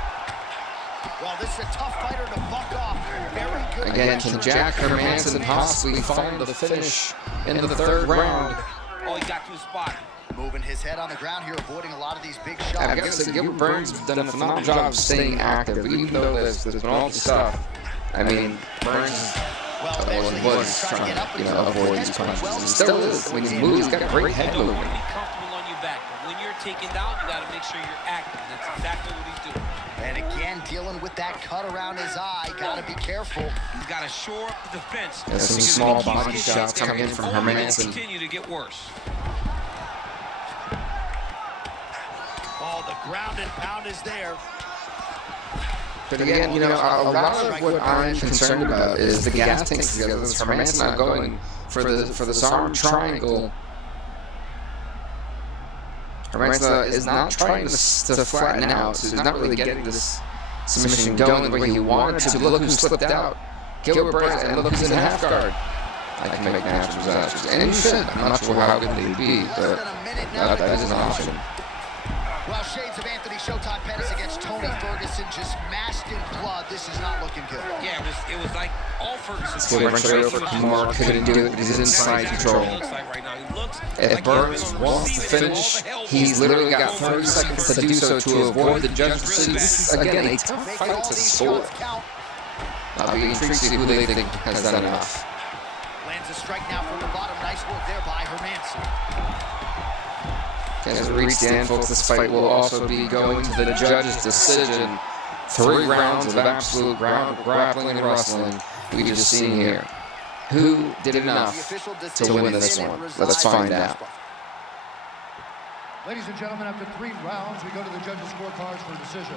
Well, this is a tough fighter to buck off. Very good. Again, can Jack Hermansson possibly find the finish in the third round? Oh, he got to his spot. Moving his head on the ground here, avoiding a lot of these big shots. I've got to say, Gilbert Burns has done a phenomenal job of staying active, even though there's been all the stuff. I mean, Burns was trying to, avoid these punches. He still is. When he moves, he's got a great head movement. Be comfortable on your back. But when you're taken down, you got to make sure you're active. That's exactly what he's doing. And again, dealing with that cut around his eye. Got to be careful. He's got to shore up the defense. There's some small body shots coming in from Hermansson. Continue to get worse. Oh, the ground and pound is there. But again, a lot of what I'm concerned about is the gas tanks together. Hermansson not going for this arm triangle. Hermansson is not trying to flatten out, so he's not really getting this submission going the way he wanted to. Look who slipped out. Gilbert Burns, and look who's in half guard. I can make natural disasters. And you should. I'm not sure how good they'd be, but that is an option. Well, shades of Anthony Showtime Pettis against Tony Ferguson, just mashed in blood. This is not looking good. Yeah, it was like all Ferguson's Straight over. Kamar couldn't do it. He's inside control. If Burns wants to finish, he's literally got 30 seconds to do so to avoid the judge's decision. This is, again, a tough fight to score. I'll be intrigued to see who they think has done enough. Lands a strike now from the bottom. Nice work there by Hermansson. As we reach the end, folks, this fight will also be going to the judge's decision. 3 rounds of absolute grappling and wrestling we just seen here. Who did enough to win this one? Let's find out. Ladies and gentlemen, after 3 rounds, we go to the judges' scorecards for decision.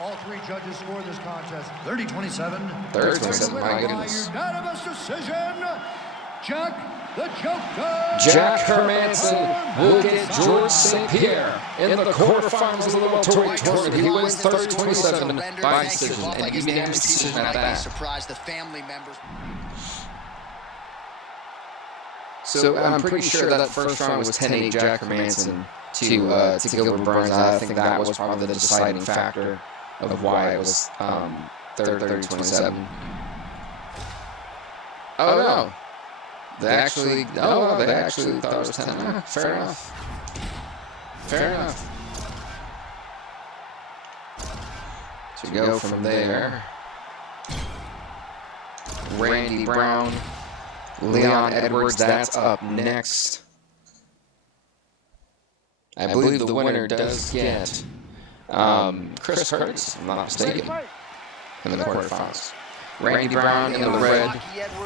All 3 judges score this contest 30-27. 30-27, my goodness. Unanimous decision, Jack the Joker. Jack Hermansson will get George St. Pierre in the quarterfinals of the welterweight tournament. He wins 30-27 by decision, and unanimous decision at that. Surprise the family members. So I'm pretty sure that first round was 10-8 Jack Hermansson to Gilbert Burns. I think that was probably the deciding factor of why it was 30-27. Oh no. They actually thought it was 10. Fair enough. Fair enough. So we go from there. Randy Brown, Leon Edwards, that's up next. I believe the winner does get Chris Curtis, if I'm not mistaken, in the quarterfinals. Randy Brown in the red,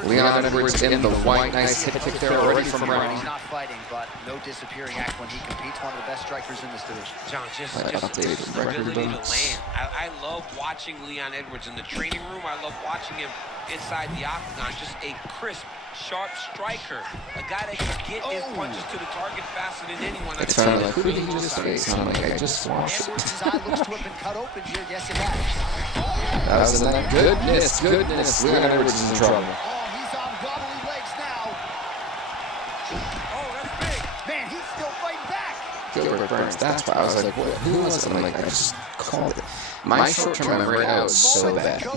Leon Edwards in the white. Nice hit kick there already from Brown. He's not fighting, but no disappearing act when he competes. One of the best strikers in this division. John, just updated his record ability to boots. land. I love watching Leon Edwards in the training room. I love watching him inside the octagon. Just a crisp, sharp striker. A guy that can get his punches to the target faster than anyone. It's kind of like, who did he just face? I'm like, I just watched it. Edwards' eye looks to have been cut open here. Yes, it has. That was in that goodness. Leon Edwards is in trouble. Oh, he's on wobbly legs now. Oh, that's big. Man, he's still fighting back. Gilbert Burns, that's why I was like, who was it? I'm like, I just called it. My short-term memory right now is so bad. The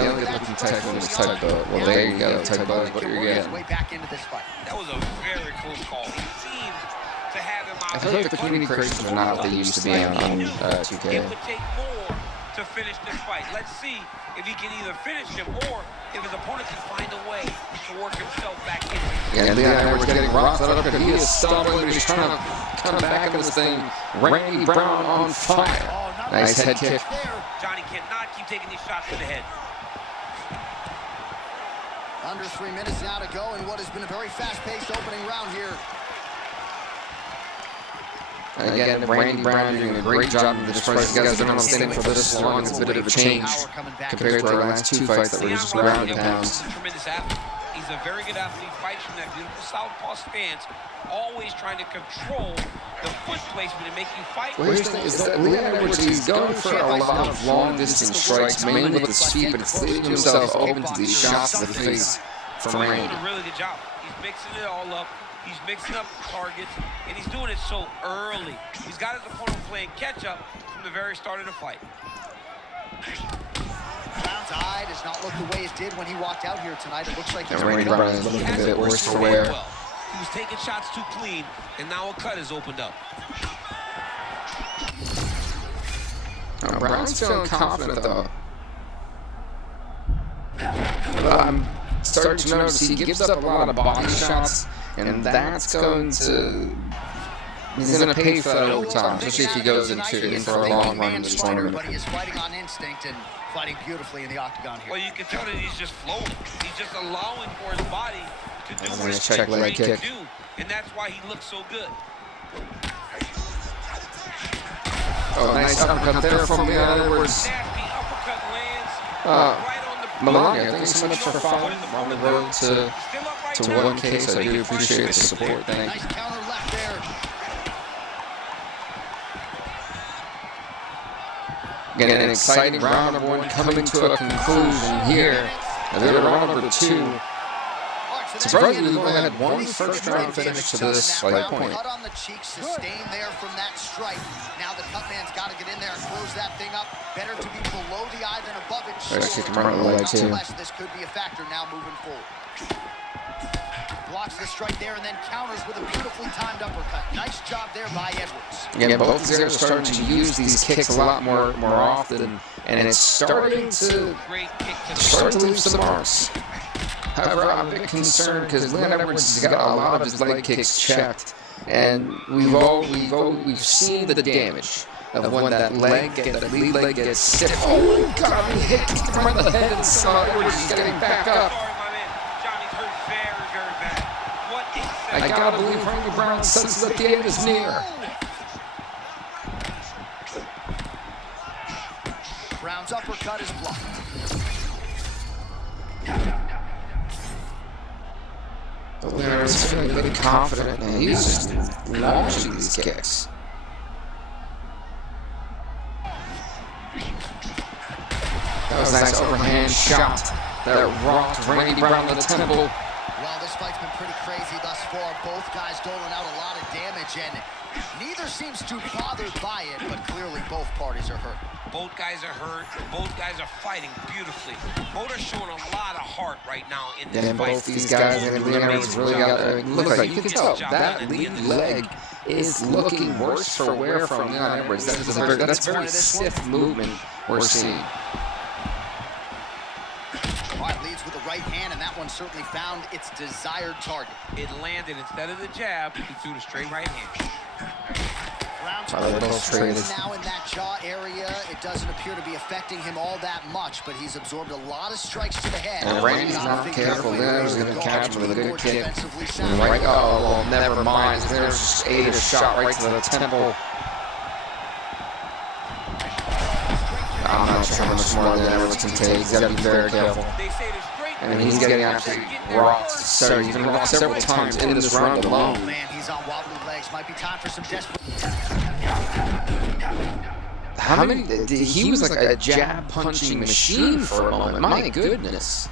only good-looking tugboat is tugboat. Well, there you go. Tugboat is what you're getting. That was a very close call. He seemed to have him out. I feel like the community creations are not what they used to be on 2K. It would take more to finish this fight. Let's see if he can either finish him or if his opponent can find a way to work himself back in. And Leon Edwards getting rocked up, and he is stumbling, but he's trying to come back in this thing. Randy Brown on fire. Nice head kick. Johnny cannot keep taking these shots to the head. Under 3 minutes now to go in what has been a very fast-paced opening round here. And again, Randy Brown doing a great job in this fight. You guys don't understand for this long. It's a bit of a change compared to our last 2 fights that were just ground and pounds. Tremendous athlete. He's a very good athlete, fights from that beautiful southpaw stance, always trying to control the foot placement and make you fight. Well, here's the thing, is that Leon Edwards, he's going for a lot of long-distance strikes, mainly with his feet, but it's leaving himself open to these shots to the face from Randy. He's doing a really good job. He's mixing it all up. He's mixing up targets, and he's doing it so early. He's got his opponent playing catch-up from the very start of the fight. Brown's eye does not look the way it did when he walked out here tonight. It looks like he's Randy Brown is looking a bit worse for wear. He was taking shots too clean, and now a cut has opened up. Brown's feeling confident, though. But I'm starting to notice he gives up a lot of body shots, and that's going to... He's going to pay for that over time, especially if he goes in for a long run in this tournament. But he is fighting on instinct and fighting beautifully in the octagon here. Well, you can tell that he's just flowing. He's just allowing for his body to do what it's check leg trained kick. to do, and that's why he looks so good. Oh, nice uppercut there from Leon Edwards. Nasty uppercut lands right on the Melania, thanks so much for following. We're on the road to 1K, so I do appreciate the support. Thank you. Nice counter left there. Again, an exciting round number 1 coming to a conclusion here. And then round number 2. Surprisingly, we only had 1 first-round finish to this fight point. Cut on the cheek, sustained there from that strike. Now the cut man's got to get in there and close that thing up. Better to be below the eye than above it. Nice kick him right in the leg, too. This could be a factor now moving forward. Blocks the strike there and then counters with a beautifully timed uppercut. Nice job there by Edwards. Again, both these guys are starting to use these kicks a lot more often, and it's starting to leave some marks. However, I'm a bit concerned because Leon Edwards has got a lot of his leg kicks checked, and we've seen the damage of when that lead leg gets stiff. Oh my God! He hit him right in the head, and Edwards is getting back up. I gotta believe Randy Brown senses that the end is near. Brown's uppercut is blocked. Leonard's feeling a bit confident, and he's just launching these kicks. That was a nice overhand shot that rocked Randy Brown in the temple. Well, this fight's been pretty crazy thus far. Both guys doling out a lot of damage, and neither seems too bothered by it, but clearly both parties are hurt. Both guys are hurt. Both guys are fighting beautifully. Both are showing a lot of heart right now in this fight. Both these guys, Leonard's really got. Looks like you can tell that lead leg is looking worse for wear from Leon Edwards. That's very stiff movement we're seeing. Leads with the right hand, and that one certainly found its desired target. It landed instead of the jab. He threw the straight right hand. Now in that jaw area, it doesn't appear to be affecting him all that much, but he's absorbed a lot of strikes to the head. And Randy's not careful. Leonard's going to catch him with a good kick. Right, oh, well, never mind. There's just ate a shot right to the temple. I'm not sure how much more than Edwards can take. He's got to be very careful. And he's getting actually rocked. So he's been rocked several times in this round alone. Oh man, he's on wobbly legs. Might be time for some desperate. How many? He was like a jab punching machine for a moment. My goodness.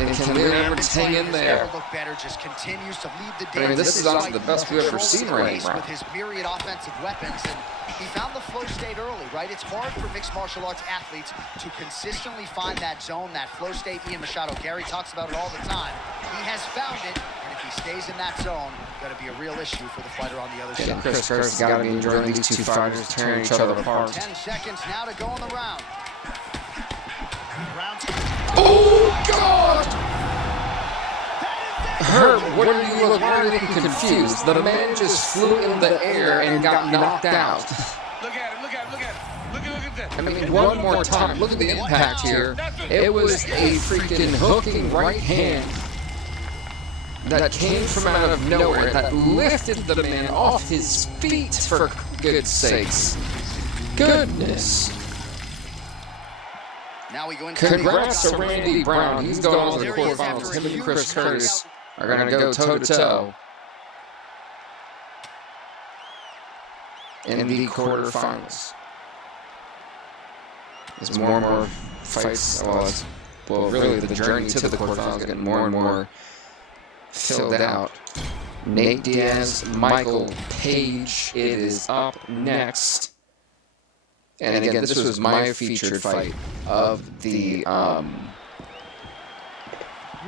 And can Leon Edwards hang in there? Look better, just continues to lead the I mean, this is honestly the best we've ever seen right now. With his myriad offensive weapons, and he found the flow state early, right? It's hard for mixed martial arts athletes to consistently find that zone, that flow state. Ian Machado Gary talks about it all the time. He has found it, and if he stays in that zone, going to be a real issue for the fighter on the other side. Chris has got to be enjoying these two fighters tearing each other apart. 10 seconds now to go in the round. Oh, God! Herb, what are you looking confused? The man just flew in the air and got knocked out. Look at it, look at it, look at it. Look at that. I mean, one more time. Look at the impact here. It was a freaking hooking right hand that came from out of nowhere that lifted the man off his feet, for goodness sakes. Goodness. Now we go into Congrats to Randy Brown. He's going on to the quarterfinals. Him and Chris Curtis are going to go toe-to-toe in the quarterfinals. There's more and more fights. Well, really, the journey to the quarterfinals is getting more and more filled out. Nate Diaz, Michael Page, it is up next. And again, this was my featured fight of the You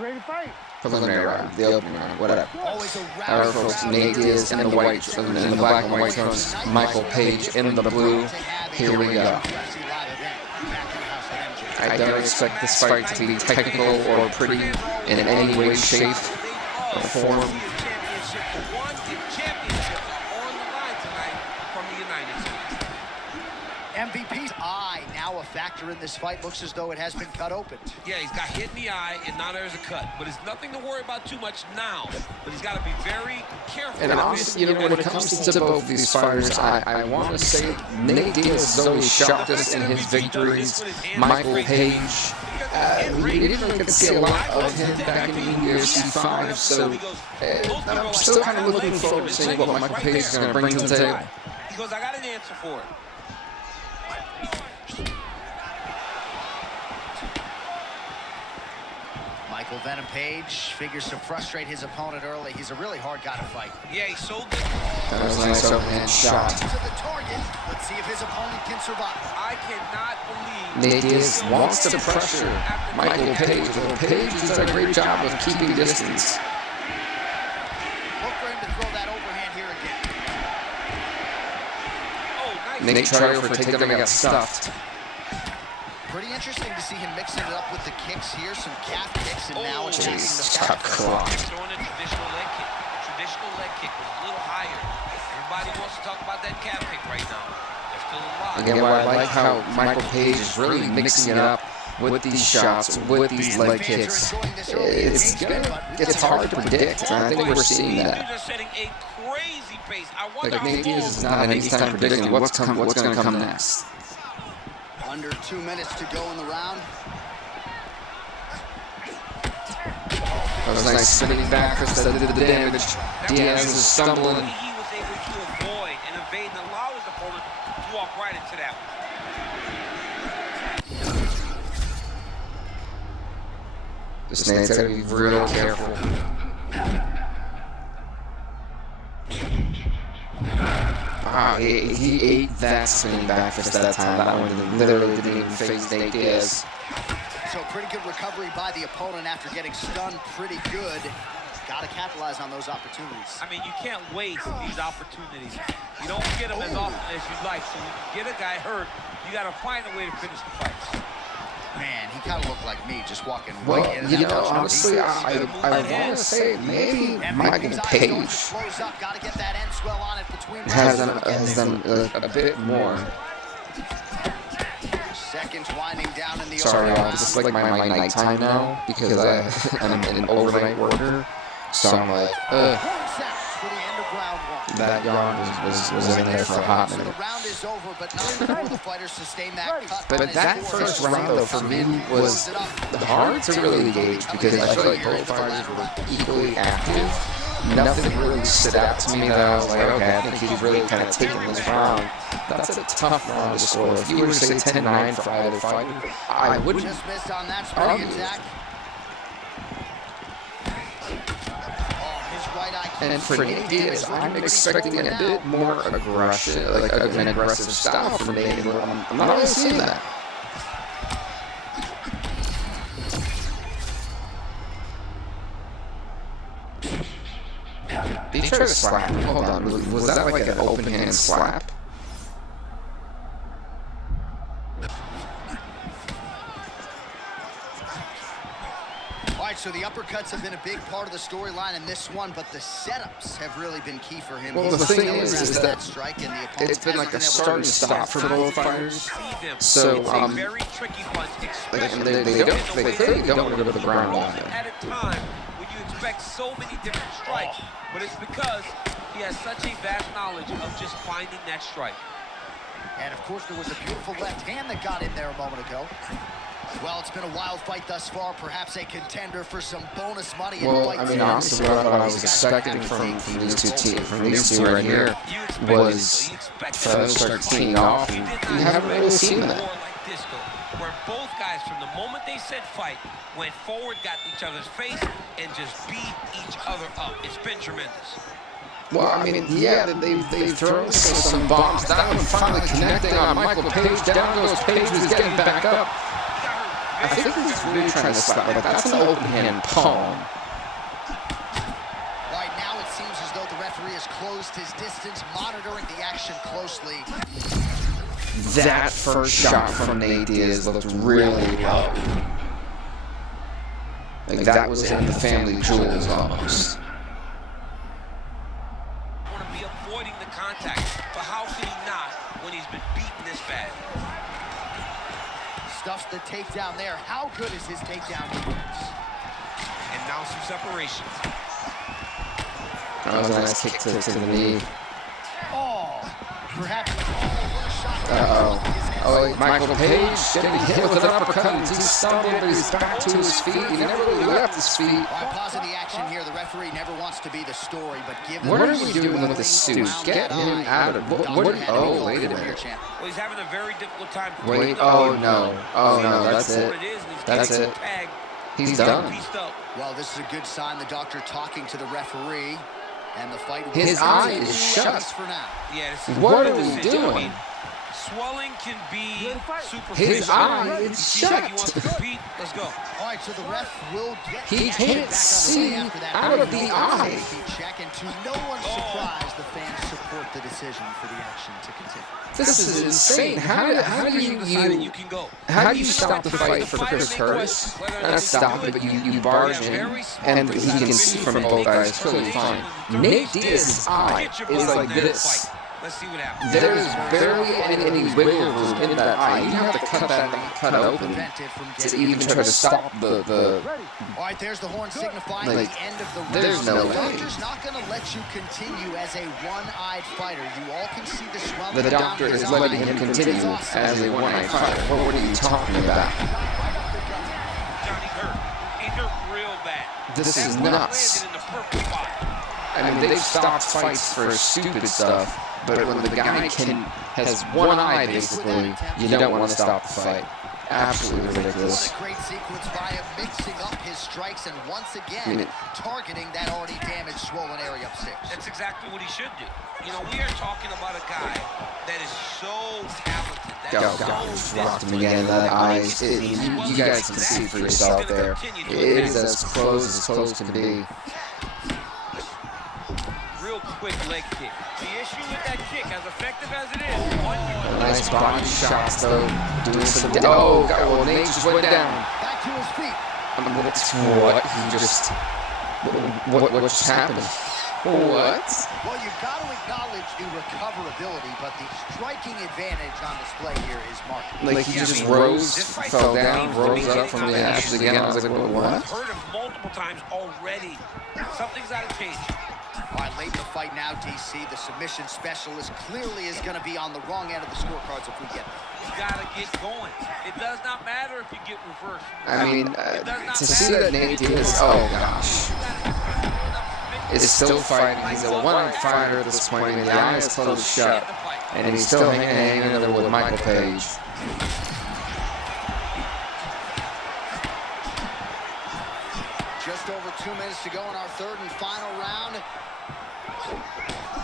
ready to fight? preliminary round, the opening round, whatever. always a Alright, folks, Nate Diaz in the white, in the black and white trunks, Michael Page in the blue. Here we go. I don't expect this fight to be technical or pretty in any way, shape, or form. MVP's eye now a factor in this fight. Looks as though it has been cut open. Yeah, he's got hit in the eye, and now there's a cut. But it's nothing to worry about too much now. But he's got to be very careful. And honestly, you know, when it comes to both these fighters, I want to say Nate Diaz has always shocked us in his victories. Michael Page, we didn't really get to see a lot of him back in UFC 5, so I'm still kind of looking forward to seeing what Michael Page is going to bring to the table. He goes, I got an answer for it. Michael Venom Page figures to frustrate his opponent early. He's a really hard guy to fight. Yeah, he's so good. That was a nice overhand shot. To the target. Let's see if his opponent can survive. I cannot believe Nate Diaz wants to pressure Michael Page, but Page has done a great job of keeping distance. Look for him to throw that overhand here again. Oh, nice. Nate tried for a takedown and got stuffed. Pretty interesting to see him mixing it up with the kicks here. Some calf kicks and now attacking the Jeez, back. clock. Throwing a traditional leg kick. Traditional leg kick was a little higher. Everybody wants to talk about that calf kick right now. They're still alive. Again, what I like how Michael Page is really mixing it up with these shots, with these leg kicks. It's hard to predict, and I think we're seeing that. They're setting a crazy pace. I wonder Like Nate Diaz is not an easy time predicting what's going to come next. Under 2 minutes to go in the round. That was a nice spinning back fist that did the damage. Diaz is stumbling. He was able to avoid and evade and allow his opponent to walk right into that one. This man's got to be real careful. Wow, he ate that spinning back fist that time. That one literally didn't even face Nate Diaz. So pretty good recovery by the opponent after getting stunned pretty good. Got to capitalize on those opportunities. I mean, you can't waste these opportunities. You don't get them as often as you'd like. So when you get a guy hurt, you got to find a way to finish the fights. Man, he kind of looked like me, just walking Well, right in. you know, honestly, I want to say maybe Michael Page has done a bit more. Seconds winding down in the Sorry, y'all, this is like my nighttime now because I'm an overnight worker. So I'm like, that yawn was in there for a hot minute. But that first round, though, for me was hard to really gauge because I feel like both fighters were equally active. Nothing really stood out to me that I was like, okay, I think he's really kind of taking this round. That's a tough round to score. If you were to say 10-9 for either fighter, I wouldn't argue. And for Nate Diaz, I'm expecting a bit more aggression, like an aggressive style from Nate. I'm not really seeing that. Did he try to slap him? Hold on, was that like an open hand slap? right, so the uppercuts have been a big part of the storyline in this one, but the setups have really been key for him. Well, the thing is that it's been like a start and stop for both fighters. So, very tricky punch, they clearly don't want to go to the ground on them. At a time when you expect so many different strikes, but it's because he has such a vast knowledge of just finding that strike. And of course, there was a beautiful left hand that got in there a moment ago. Well, it's been a wild fight thus far, perhaps a contender for some bonus money. Well, I mean, honestly, what I was expecting from these two right here was for them to start teeing off, and you haven't really seen that. Where both guys, from the moment they said fight, went forward, got each other's face, and just beat each other up. It's been tremendous. Well, I mean, yeah, they've thrown some bombs. That one finally connecting on Michael Page. Down goes Page, who's getting back up. I think he's really trying to slap, but that's an open hand palm. Right now, it seems as though the referee has closed his distance, monitoring the action closely. That first shot from Nate Diaz looked really low. Like that was in the family jewels almost. Want to be avoiding the contact, but how can he not when he's been beaten this bad? Stuffs the takedown there. How good is his takedown defense? And now some separation. That was a nice kick to the knee. Oh, perhaps. What a shot. Oh, Michael Page getting hit with an uppercut. He's stumbled, but he's back to his feet. He never really left his feet. Right, pausing the action here. The referee never wants to be the story, but given what are we doing with the suit? Get him out of it. Oh, wait a minute. Well, he's having a very difficult time. Wait, oh no, that's it. That's it. He's done. Well, this is a good sign. The doctor talking to the referee, and the fight. His eye is shut. For now. Yeah, what are we doing? Swelling can be superficial. His eye is shut. Like he wants to compete. Let's go. All right, so the ref will get. He can't see out of the eye. And to no one's surprise, the fans support the decision for the action to continue. This is insane. How do you stop the fight for Chris Curtis? Not stop it, but you barge in, and he can see from both eyes clearly fine. Nate Diaz's eye is like this. Let's see what happens. There's barely any wiggle room in that eye. You have to cut that cut open to even try to stop the. All right, there's the horn signifying the end of the round. There's no way. The doctor's not going to let you continue as a one-eyed fighter. You all can see the swelling. The doctor is letting him continue as a one-eyed fighter. What are you talking about? Johnny hurt. He hurt real bad. This is nuts. I mean, they've stopped fights for stupid stuff. But when the guy has one eye, basically, you don't want to stop the fight. Absolutely ridiculous. What a great sequence by him, mixing up his strikes and once again targeting that already damaged, swollen area upstairs. That's exactly what he should do. You know, we are talking about a guy that is so talented. God, rocked him again in that eye. You guys can see for yourself there. It is as close can be. Real quick leg kick. The issue with that kick, as effective as it is, nice body shots though. Doing some. Oh, God, well, Nate just went down. Back to his feet. What? He just. What just happened? What? Well, you've got to acknowledge the recoverability, but the striking advantage on display here is marked. Like he just fell down, rose up from the ashes again. I was like, what? I've heard him multiple times already. Something's got to change. All right, late in the fight now, DC. The submission specialist clearly is going to be on the wrong end of the scorecards if we get there. You got to get going. It does not matter if you get reversed. I mean, to see that Nate Diaz, oh gosh, is still fighting. He's a one-eyed fighter at this point. I mean, the eye is closed shut, and he's still hanging in there with Michael Page. Just over 2 minutes to go in our third and final round.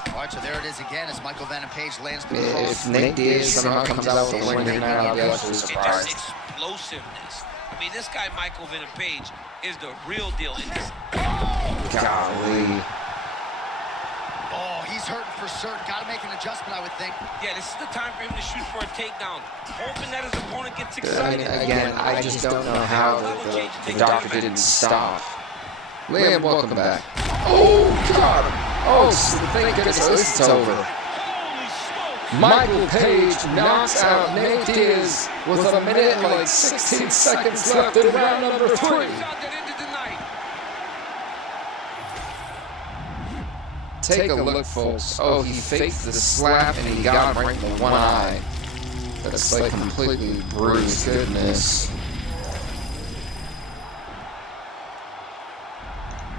All right, so there it is again as Michael Venom Page lands the cross. If Nate Diaz somehow comes out with a win here now, I'll be absolutely surprised. Just explosiveness. I mean, this guy, Michael Venom Page, is the real deal in this. Golly. Oh, he's hurting for certain. Got to make an adjustment, I would think. Yeah, this is the time for him to shoot for a takedown. Hoping that his opponent gets excited. Again, I just don't know how the doctor didn't stop. Liam, welcome back. Oh, God. Oh, thank goodness it's over. Michael Page knocks out Nate Diaz with a minute and like 16 seconds left in round number 3. Take a look, folks. Oh, he faked the slap and he got him right in the one eye. That's like completely bruised. Goodness.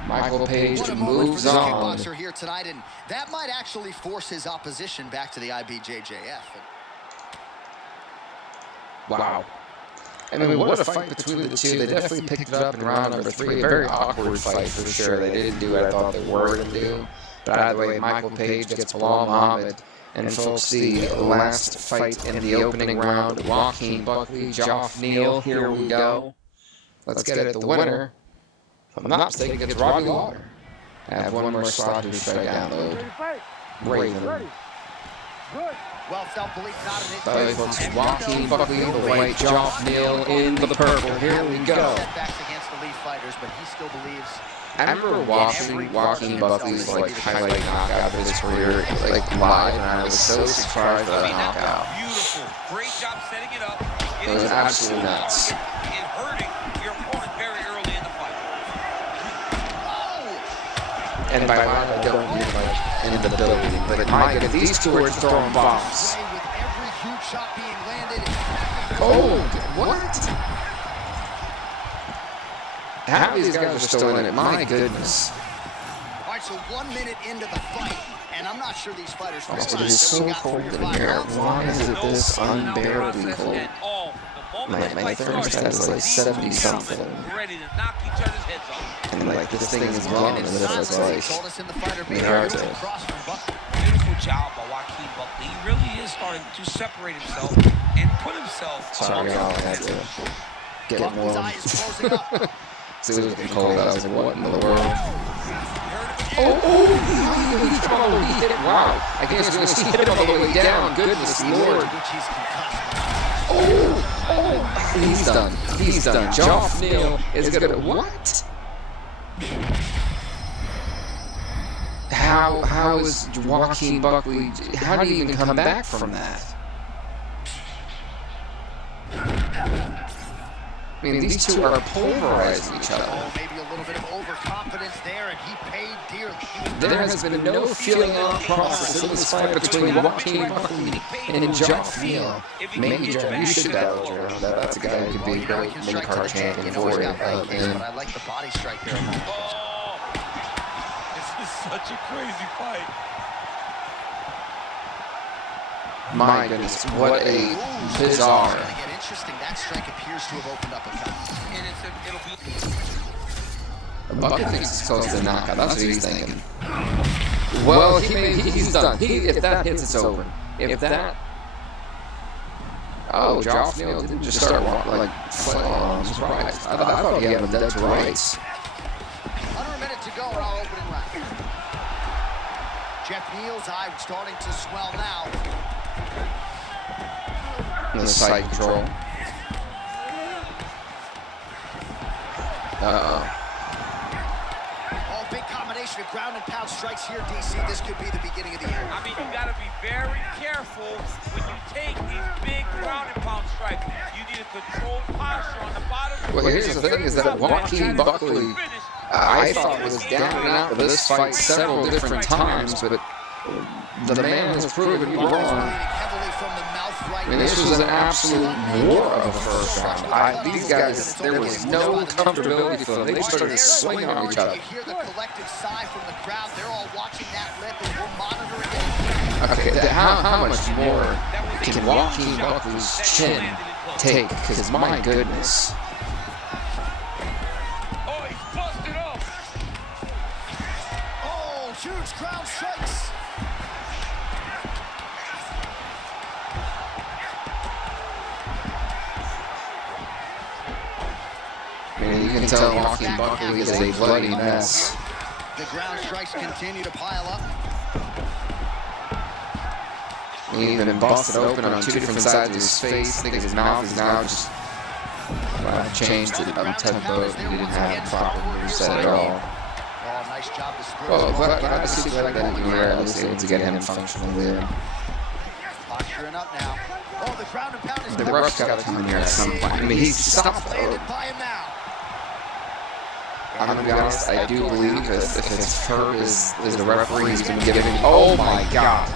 Michael Page moves on. Kickboxer here tonight, and that might actually force his opposition back to the IBJJF. Wow. I mean, what a fight between the two. They definitely picked it up in round number 3. A very awkward fight for sure. They didn't do what I thought they were going to do. But either way, Michael Page gets Belal Muhammed. And folks, the last fight in the opening round, Joaquin Buckley, Geoff Neal. Here we go. Let's get at the winner. If I'm not mistaken, it's Robbie Lawler. I have one more slot to try to download. Raven. Well, self-belief not an issue. Alright, folks, Joaquin Buckley in the white, Geoff Neal in the purple. Here we go. Setbacks against elite fighters, but he still believes. I remember watching Joaquin Buckley's like highlight knockout of his career like live, and I was so surprised by the knockout. Beautiful. Great job setting it up. It was absolutely nuts. And hurting your opponent very early in the fight. And by that, I don't mean like in the building, but my goodness, these two are throwing bombs. With every huge shot being landed. Oh, what? How these guys are still in it? My goodness. All right, so 1 minute into the fight, and I'm not sure these fighters realize It is so cold in here. Why is it this unbearably cold? My thermostat is like 70-something. And like this thing is blowing, and it's like hard to. Beautiful job by Joaquin Buckley. He really is starting to separate himself and put himself. Sorry, y'all, I had to get warm. See, it was getting cold. I was like, what in the world? He hit it. Wow. I guess he hit it all the way down. Goodness Lord. He's done. He's done. Geoff Neal is going to... What? How is Joaquin Buckley... How do you even come back from that? I mean, these two are pulverizing each other. Maybe a little bit of overconfidence there, and he paid dearly. There has been no feeling out process in this fight between Joaquin Buckley and Geoff Neal. Maybe, Joe, you should battle Joe. That's a guy who could be a great mid-card champion for you. But I like the body strike there. This is such a crazy fight. My goodness, what a bizarre. It's going to get interesting. That strike appears to have opened up a fight. And it'll be... Buckley thinks it's close to the knockout. That's what he's thinking. Well, he's done. If that hits, it's over. If that... Oh, Geoff Neal didn't just start walking like flailing. I'm surprised. I thought he had him dead to rights. Under a minute to go in our opening round. Geoff Neal's eye starting to swell now. The side control. Oh, big combination of ground and pound strikes here, DC. This could be the beginning of the end. I mean, you got to be very careful when you take these big ground and pound strikes. You need a controlled posture on the bottom. Well, here's the thing: is that Joaquin Buckley, I thought was down and out of this fight several different times, but the man has proven me wrong. I mean, this was an absolute war of a first round. These guys, there was no comfortability for them. They just started swinging on each other. You hear the collective sigh from the crowd. They're all watching that lip, and we're monitoring it. Okay, how much more can Joaquin Buckley's chin take? Because my goodness. Oh, he's busted up. Oh, huge ground strikes. I mean, you can tell Joaquin Buckley is a bloody mess. The ground strikes continue to pile up. He's been busted open on 2 different sides of his face. I think his mouth is now just changed to tempo. He didn't have proper moveset at all. Nice job to split. Well, glad to see that we were at least able to get him functional there. Posturing up now. Oh, the ground and pound is The rough's got to come in here at some point. I mean, he's stopped. I'm going to be honest, I do believe if Herb is the referee, he's been given... Oh my God.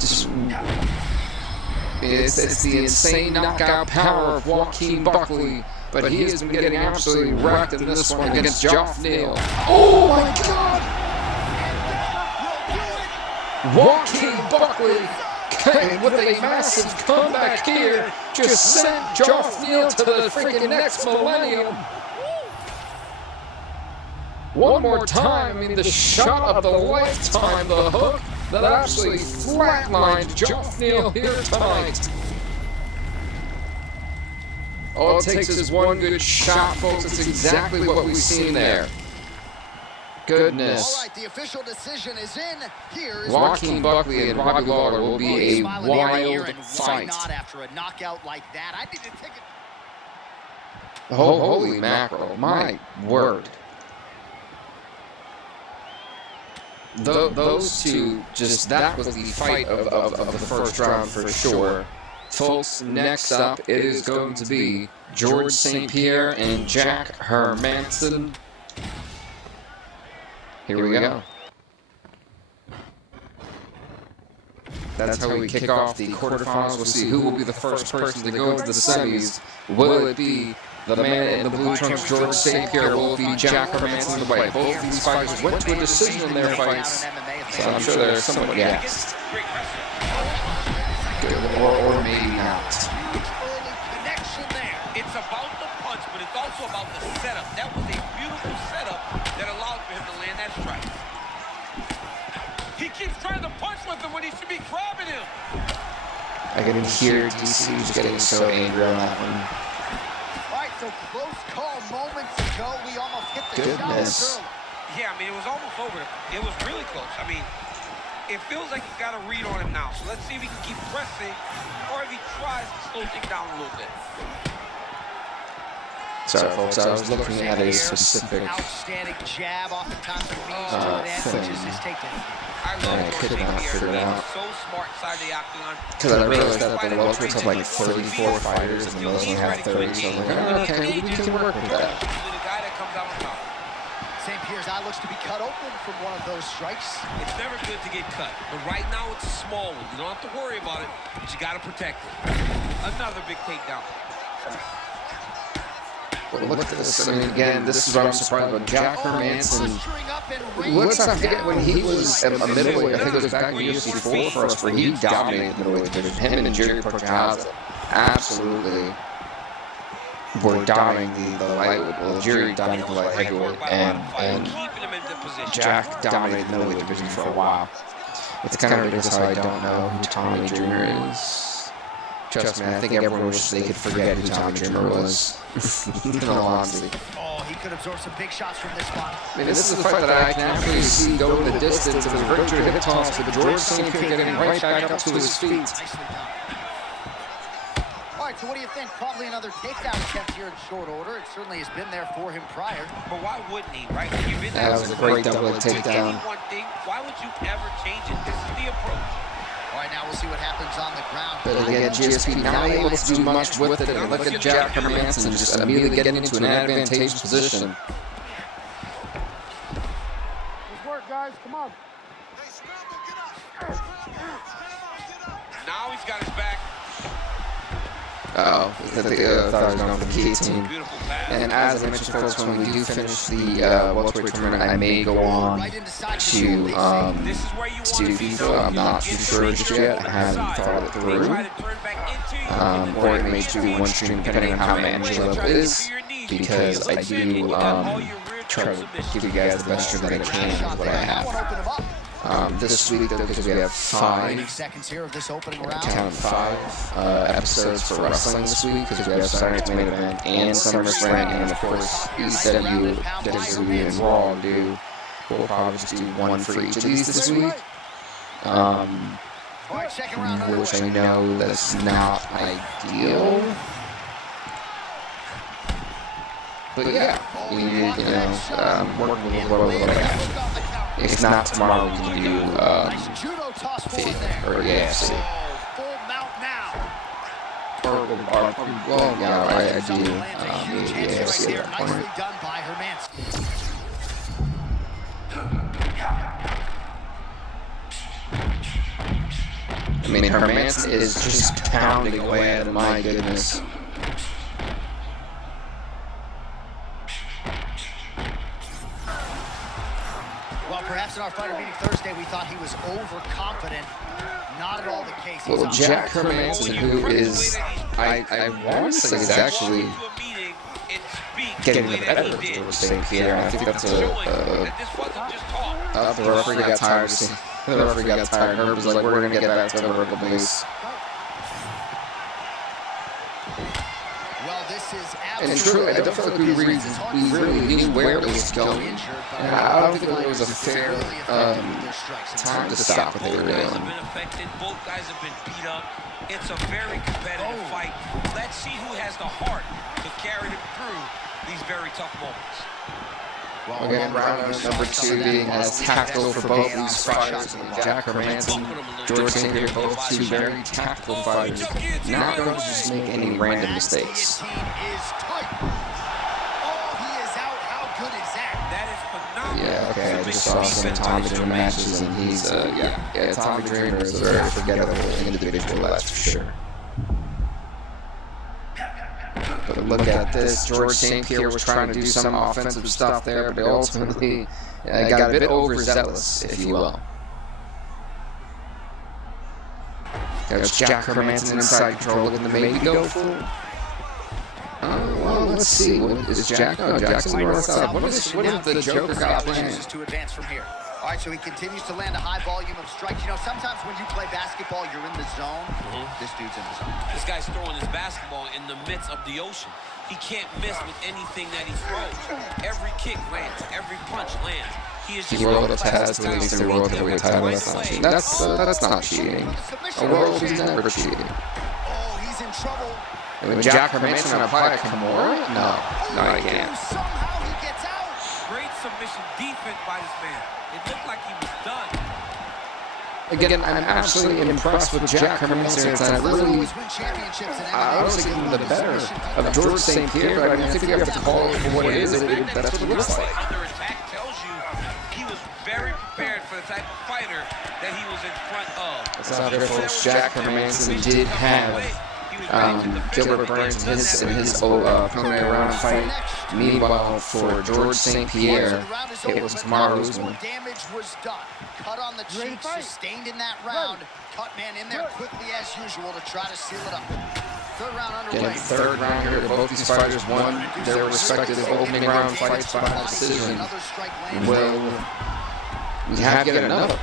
Just... It's the insane knockout power of Joaquin Buckley, but he has been getting absolutely wrecked in this one against Geoff Neal. Oh my God! Joaquin Buckley came with a massive comeback here, just sent Geoff Neal to the freaking next millennium. One more time, I mean, the shot of the lifetime, the hook that absolutely flatlined Geoff Neal here tonight. All it takes is one good shot, folks. That's exactly what we've seen there. Goodness. All right, the official decision is in. Here is Joaquin Buckley and Robbie Lawler will be a wild fight. Not after a knockout like that. I need to take it. Holy mackerel. My word. Those two, just that was the fight of the first round for sure. Folks, next up, it is going to be George St. Pierre and Jack Hermansson. Here we go. That's how we kick off the quarterfinals. We'll see who will be the first person to go into the semis. Will it be the man in the blue trunks, George St. Pierre? Will it be Jack Hermansson in the white? Both of these fighters went to a decision in their fights, so I'm sure they're somewhat gassed. Or maybe not. It's about the punch, but it's also about the setup. That was a beautiful setup that allowed for him to land that strike. He keeps trying to punch with him when he should be grabbing him. I can hear DC just getting so angry on that one. All right, so close call moments ago. We almost hit the Goodness. Yeah, I mean, it was almost over. It was really close. I mean, it feels like he's got a read on him now. So let's see if he can keep pressing or if he tries to slow things down a little bit. Sorry, folks, I was looking at a specific outstanding jab off the top of the thing. I could not figure it out. So smart inside the octagon. Because I realized that the welterweights have like 34 fighters and the others only have 30, so I'm like, okay, we can work with that. The guy that comes out on top. St. Pierre's eye looks to be cut open from one of those strikes. It's never good to get cut, but right now it's a small one. You don't have to worry about it, but you got to protect it. Another big takedown. Well, look at this. I mean, again, this is what I'm surprised about. Jack Hermansson. Let's not forget when he was a middleweight. I think it was back in UFC 4 for us, where he dominated middleweight division. Him and Jerry Prochaska absolutely were dominating the lightweight. Well, Jerry dominated the light heavyweight, and Jack dominated the middleweight division for a while. It's kind of ridiculous how I don't know who Tommy Dreamer is. Trust me, I think everyone wishes they could forget who Tommy Dreamer was. In all honesty. Oh, he could absorb some big shots from this spot. I mean, this is a fight that I can actually see go the distance. It was a virtual hip toss with George St. Pierre getting right back up to his feet. Nicely done. All right, so what do you think? Probably another takedown attempt here in short order. It certainly has been there for him prior. But why wouldn't he, right? You've been That was a great double leg takedown. One thing, why would you ever change it? This is the approach. All right, now we'll see what happens on the ground. But again, GSP not able to do much with it. And look at Jack Hermansson just immediately getting into an advantageous position. Good work, guys. Come on. Now he's got his back. Oh, I thought he was going for the guillotine. And as I mentioned, folks, when we do finish the welterweight tournament, I may go on to do FIFA. I'm not too sure just yet. I haven't thought it through. Or it may just be one stream, depending on how my energy level is, because I do try to give you guys the best stream that I can with what I have. This week, though, because we have 5 episodes for wrestling this week, because we have Saturday Night's Main Event and SummerSlam, and of course ECW, WWE, and Raw do We'll probably just do one for each of these this week. Which I know that's not ideal. But yeah, working with what I got. If not tomorrow, we can do or UFC. Well, yeah, I do UFC at that point. I mean, Hermansson is just pounding away at him, my goodness. Well, perhaps in our fighter meeting Thursday, we thought he was overconfident. Not at all the case. Well, Jack Hermansson, who is, I want to say, is actually getting the better of George St. Pierre. I think that's the referee got tired. The referee got tired. Herb was like, we're going to get back to the vertical base. And truly, I don't feel like we really knew where it was going. And I don't think it was a fair time to stop what they were doing. Both guys have been beat up. It's a very competitive fight. Let's see who has the heart to carry them through these very tough moments. Again, round number 2 being as tactical for both these fighters. Jack Hermansson, George St. Pierre, both two very tactical fighters. Not going to just make any random mistakes. Yeah, okay, I just saw some Tommy Dreamer matches, and he's, Tommy Dreamer is a very forgettable individual, that's for sure. But look at this, George St. Pierre was trying to do some offensive stuff there, but ultimately got a bit overzealous, if you will. Got Jack Hermansson inside control, looking to maybe go for it. Well, let's see. What is Jack? Oh, Jack's on the right side. What is the Joker got planned? To advance from here. All right, so he continues to land a high volume of strikes. You know, sometimes when you play basketball, you're in the zone. This dude's in the zone. This guy's throwing his basketball in the midst of the ocean. He can't miss with anything that he throws. Every kick lands. Every punch lands. He is just World of Taz released their World Heavyweight title. That's not cheating. That's not cheating. A world is never cheating. Oh, he's in trouble. I mean, Jack Hermansson gonna apply a Kimura? No, he can't. Somehow he gets out. Great submission defense by this man. It looked like he was done. Again, I'm absolutely impressed with Jack Hermansson. I was thinking the better of George St. Pierre, but I think you have to call it for what it is. That's what it looks like. Under attack tells you he was very prepared for the type of fighter that he was in front of. It's not there, folks. Jack Hermansson did have Gilbert Burns in his preliminary round fight. Meanwhile, for George St. Pierre, it was Kamaru Usman. Damage was done. Cut on the cheek, sustained in that round. Cut man in there quickly as usual to try to seal it up. Third round underway. Third round here. Both these fighters won their respective opening round fights by decision. Will we have yet another?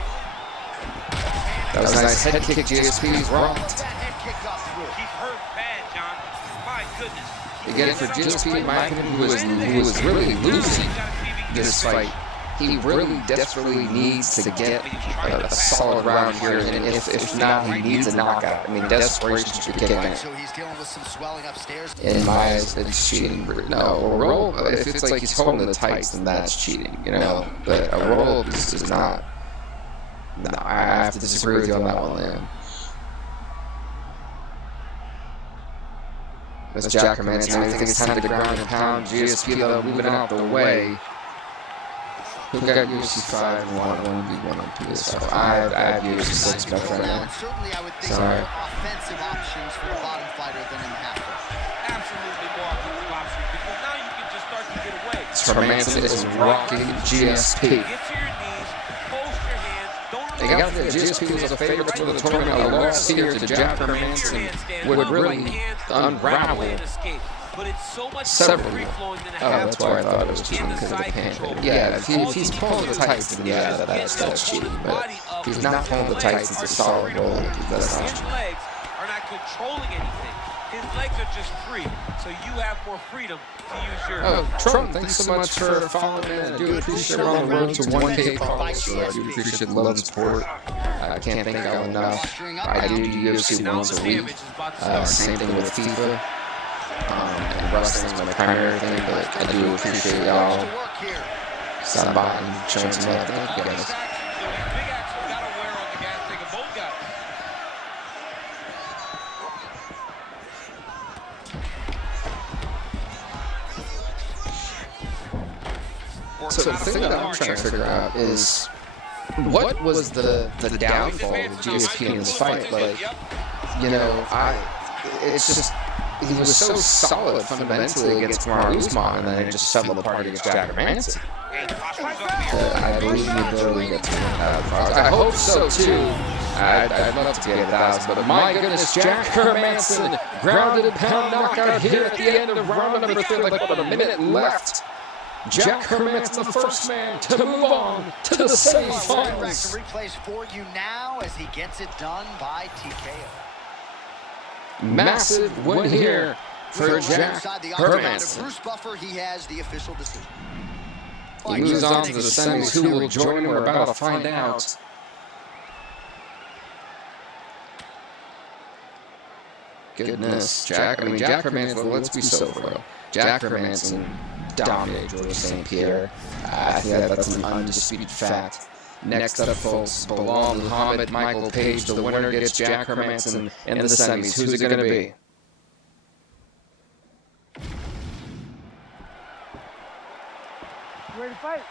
That was a nice head kick. GSP's rocked. Again, for GSP, in my opinion, who was really losing this fight, he really desperately needs to get a solid round here, and if not, he needs a knockout. I mean, desperation should kick in. In my eyes, it's cheating. No, a roll, if it's like he's holding the tights, then that's cheating, you know. But a roll is not. No, I have to disagree with you on that one, man. That's Jack Hermansson. I think it's time to ground and pound. GSP, though, moving out the way. Who got UFC 5 and 1v1 on PS5? I have UFC 6 back right now. Sorry. Offensive options for the bottom fighter than in the half. Absolutely more offensive options because now you can just start to get away. Hermansson is rocking GSP. Get to your knees, post your hands, don't They got the GSP was a favorite for the tournament. A loss here to Jack Hermansson would really unravel several. That's why I thought it was cheating, because of the pancake. Yeah, if he's pulling the tights, then yeah, that's cheating. But if he's not pulling the tights, it's a solid roll. That's not cheating. Legs are not controlling anything. His legs are just free, so you have more freedom to use your... Oh, Trump, thanks so much for following me. I do appreciate it. We're on the road to 1K followers, so I do appreciate the love and support. I can't thank y'all enough. I do UFC once a week. Same thing with FIFA. And wrestling is my primary thing, but I do appreciate y'all stopping by and showing some love. Thank you guys. So the thing that I'm trying to figure out is, what was the downfall of GSP in this fight? Like, you know, it's just, he was so solid fundamentally against Kamaru Usman, and then it just fell apart against Jack Hermansson. I believe the ability to get to 1,000. I hope so too. I'd love to get 1,000, but my goodness, Jack Hermansson grounded and pound knockout here at the end of round number 3, like about a minute left. Jack Hermansson, the first man to move on to the semifinals. Replays for you now as he gets it done by TKO. Massive win here for Jack Hermansson. Bruce Buffer, he has the official decision. He moves on to the semis. Who will join him? We're about to find out. Goodness, Jack Hermansson, let's be so real. Jack Hermansson dominated George St. Pierre. I think that's an undisputed fact. Next up, folks, Belal Muhammed, Michael Page. The winner gets Jack Hermansson in the semis. Who's it going to be? Ready to fight?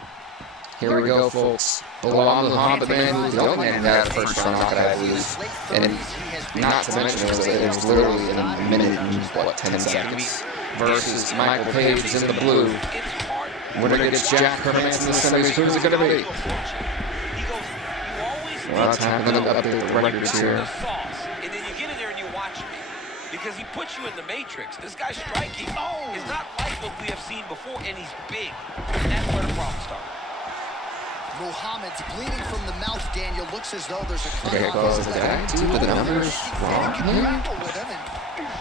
Here we go, folks. Belal Muhammed, man, the only man who had a first round knockout, I believe. And not to mention, it was literally in a minute and, what, 10 seconds? Versus Michael Page is in the blue. Winner gets Jack Hermansson in the semis. Who's it going to be? Well, that's time to update the records here. And then you get in there and you watch me. Because he puts you in the matrix. This guy striking is not like what we have seen before, and he's big. And that's where the problem starts. Muhammad's bleeding from the mouth. Daniel looks as though there's a cut. Okay, goes the guy. The numbers wrong here.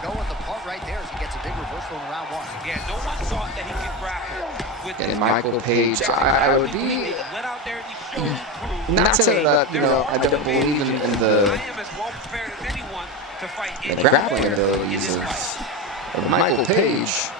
Showing the part right there as he gets a big reversal in round 1. Yeah, no one thought that he could grapple with And Michael Page, I would be went out there and he showed and proved. not saying that, you know, I don't believe in the I am as well prepared as anyone to fight the grappling abilities of Michael Page.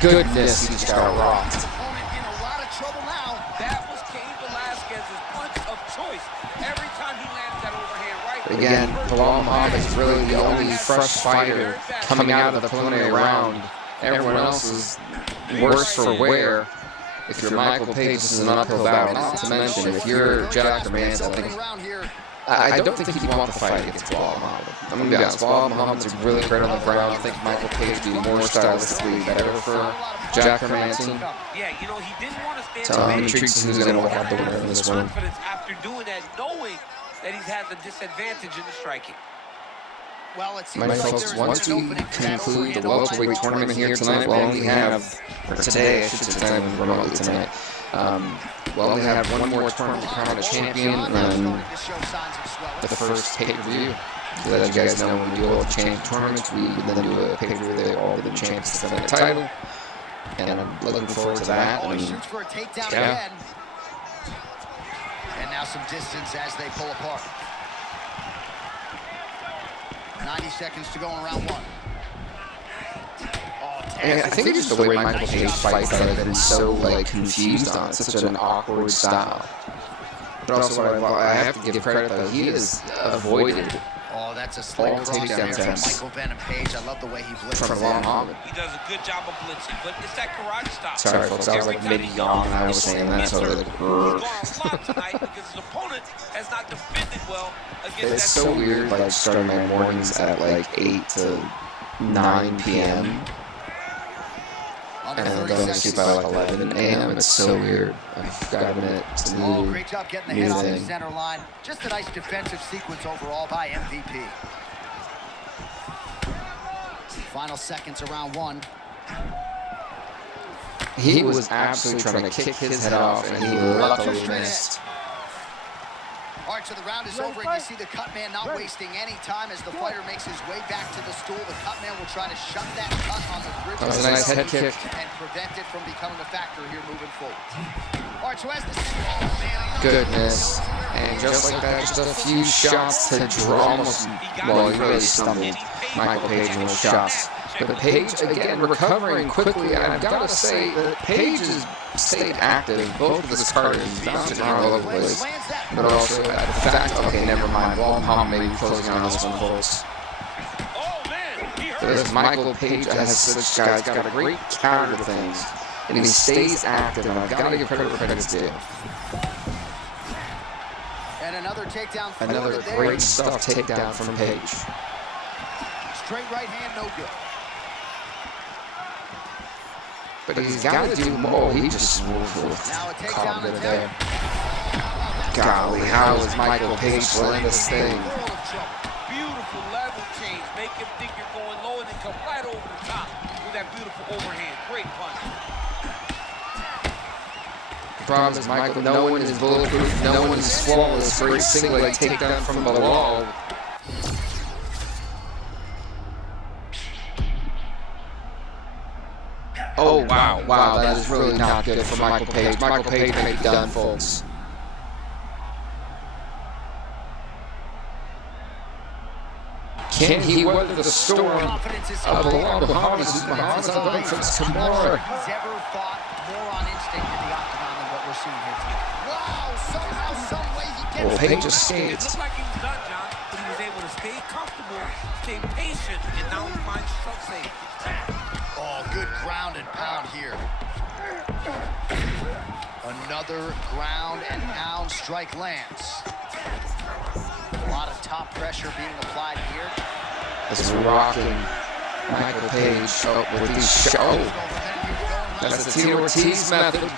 Goodness, he just got rocked. Opponent in a lot of trouble now. That was Cain Velasquez's punch of choice. Every time he landed that overhand right. Again, Belal Muhammed is really the only fresh fighter coming out of the preliminary round. Everyone else is worse for wear. If you're Michael Page, this is an uphill battle. Not to mention, if you're Jack Hermansson, I don't think he'd want the fight against Belal Muhammed. I'm going to be honest, Belal Muhammed's really great on the ground. I think Michael Page would be more stylistically better for Jack Hermansson. Yeah, you know, he didn't want to stand So I'm intrigued to see who's going to walk out the winner in this one. confidence after doing that, knowing that he has a disadvantage in the striking. Well, it seems My like folks, there is once an we opening conclude the for welterweight tournament here tonight, we'll only have, or today, I should say, tonight, remotely tonight, we'll only have one more tournament to crown a champion, and then the first pay-per-view. So as you guys know, when we do all the champion tournaments, we then do a pay-per-view that all the champions defend the title, and I'm looking forward to that. Oh, he And shoots for a takedown yeah. again. And now some distance as they pull apart. 90 seconds to go in round 1. And I think it's just the way Michael Page fights that I've been so like confused on. It's such an awkward style. But also, what I have to give credit though, he has avoided Oh, that's a slight all cross takedown there from attempts Michael Venom Page. I love the way he blitzes from in. Belal Muhammed. He does a good job of blitzing, but it's that karate style. Sorry, folks, I was like mid-yawn when I was saying that, so I was like, He's gone a lot tonight because his opponent has not defended well against that. it's so weird, like starting my mornings at like 8 to 9 p.m. Under and 30 going to seconds. sleep by like 11 a.m. It's so weird. I've got to admit, it's a Oh, new, great job getting the new head off the thing. center line. Just a nice defensive sequence overall by MVP. Final seconds of round 1. He was absolutely trying to kick his head off, and he luckily missed. All right, stretch of the round is over, and you see the cut man not wasting any time as the fighter makes his way back to the stool. The cut man will try to shut that cut on the bridge. That was a nice head kick. And prevent it from becoming a factor here moving forward. All right, so as the Goodness. And just like that, just a few shots to draw almost, well, he really stumbled Michael Page in those shots. But Page, again, recovering quickly. And I've got to say that Page has stayed active. Both of his cards bouncing around all over the place. But also, the fact, okay, never mind. Belal Muhammed may be closing on this one, folks. This Michael Page has such guys got a great counter to things. And he stays active, and I've got to give credit where credit's due. And another takedown. Another great stuff takedown from Page. Straight right hand, no good. But he's got to do more. He just caught it there. Golly, how is Michael Page playing this thing? Beautiful level change. Make him think you're going low and then come right over the top with that beautiful overhand. Great punch. The problem is Michael, no one is bulletproof, no one is flawless. Great single leg takedown from Belal. Oh, wow, that is really not good for Michael Page. Michael Page may be done, folks. Can he weather the storm of Belal Muhammed against Kamaru? He's ever thought more on instinct in the octagon than what we're seeing here tonight. Wow, somehow, some way he gets Well, Page escaped. It looked like he was done, John, but he was able to stay comfortable, stay patient, and now he finds himself safe. Oh, good ground and pound here. Another ground and pound strike lands. A lot of top pressure being applied here. This is rocking Michael Page with these shots. That's the T Ortiz method.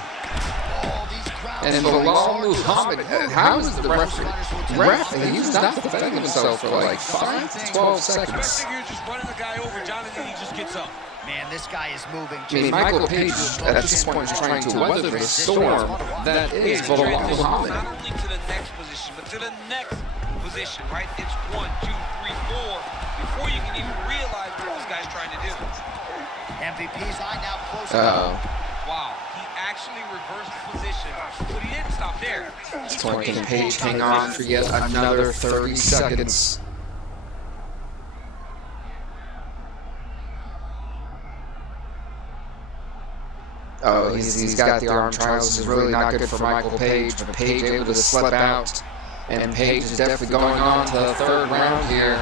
And Belal Muhammed, how is the ref? He's not defending himself for like 5 to 12 seconds. You're just running the guy over, John, and then he just gets up. Man, this guy is moving. I mean, Michael Page at this point is trying to weather the storm that is Belal Muhammed. Not only to the next position, but to the next position, right? It's 1, 2, 3, 4 before you can even realize what this guy's trying to do. MVP's eye now close. Wow, he actually reversed the position, but he didn't stop there. Can Page hang on for yet another 30 seconds? Oh, he's got the arm trials. This is really not good for Michael Page, but Page able to slip out. And Page is definitely going on to the third round here.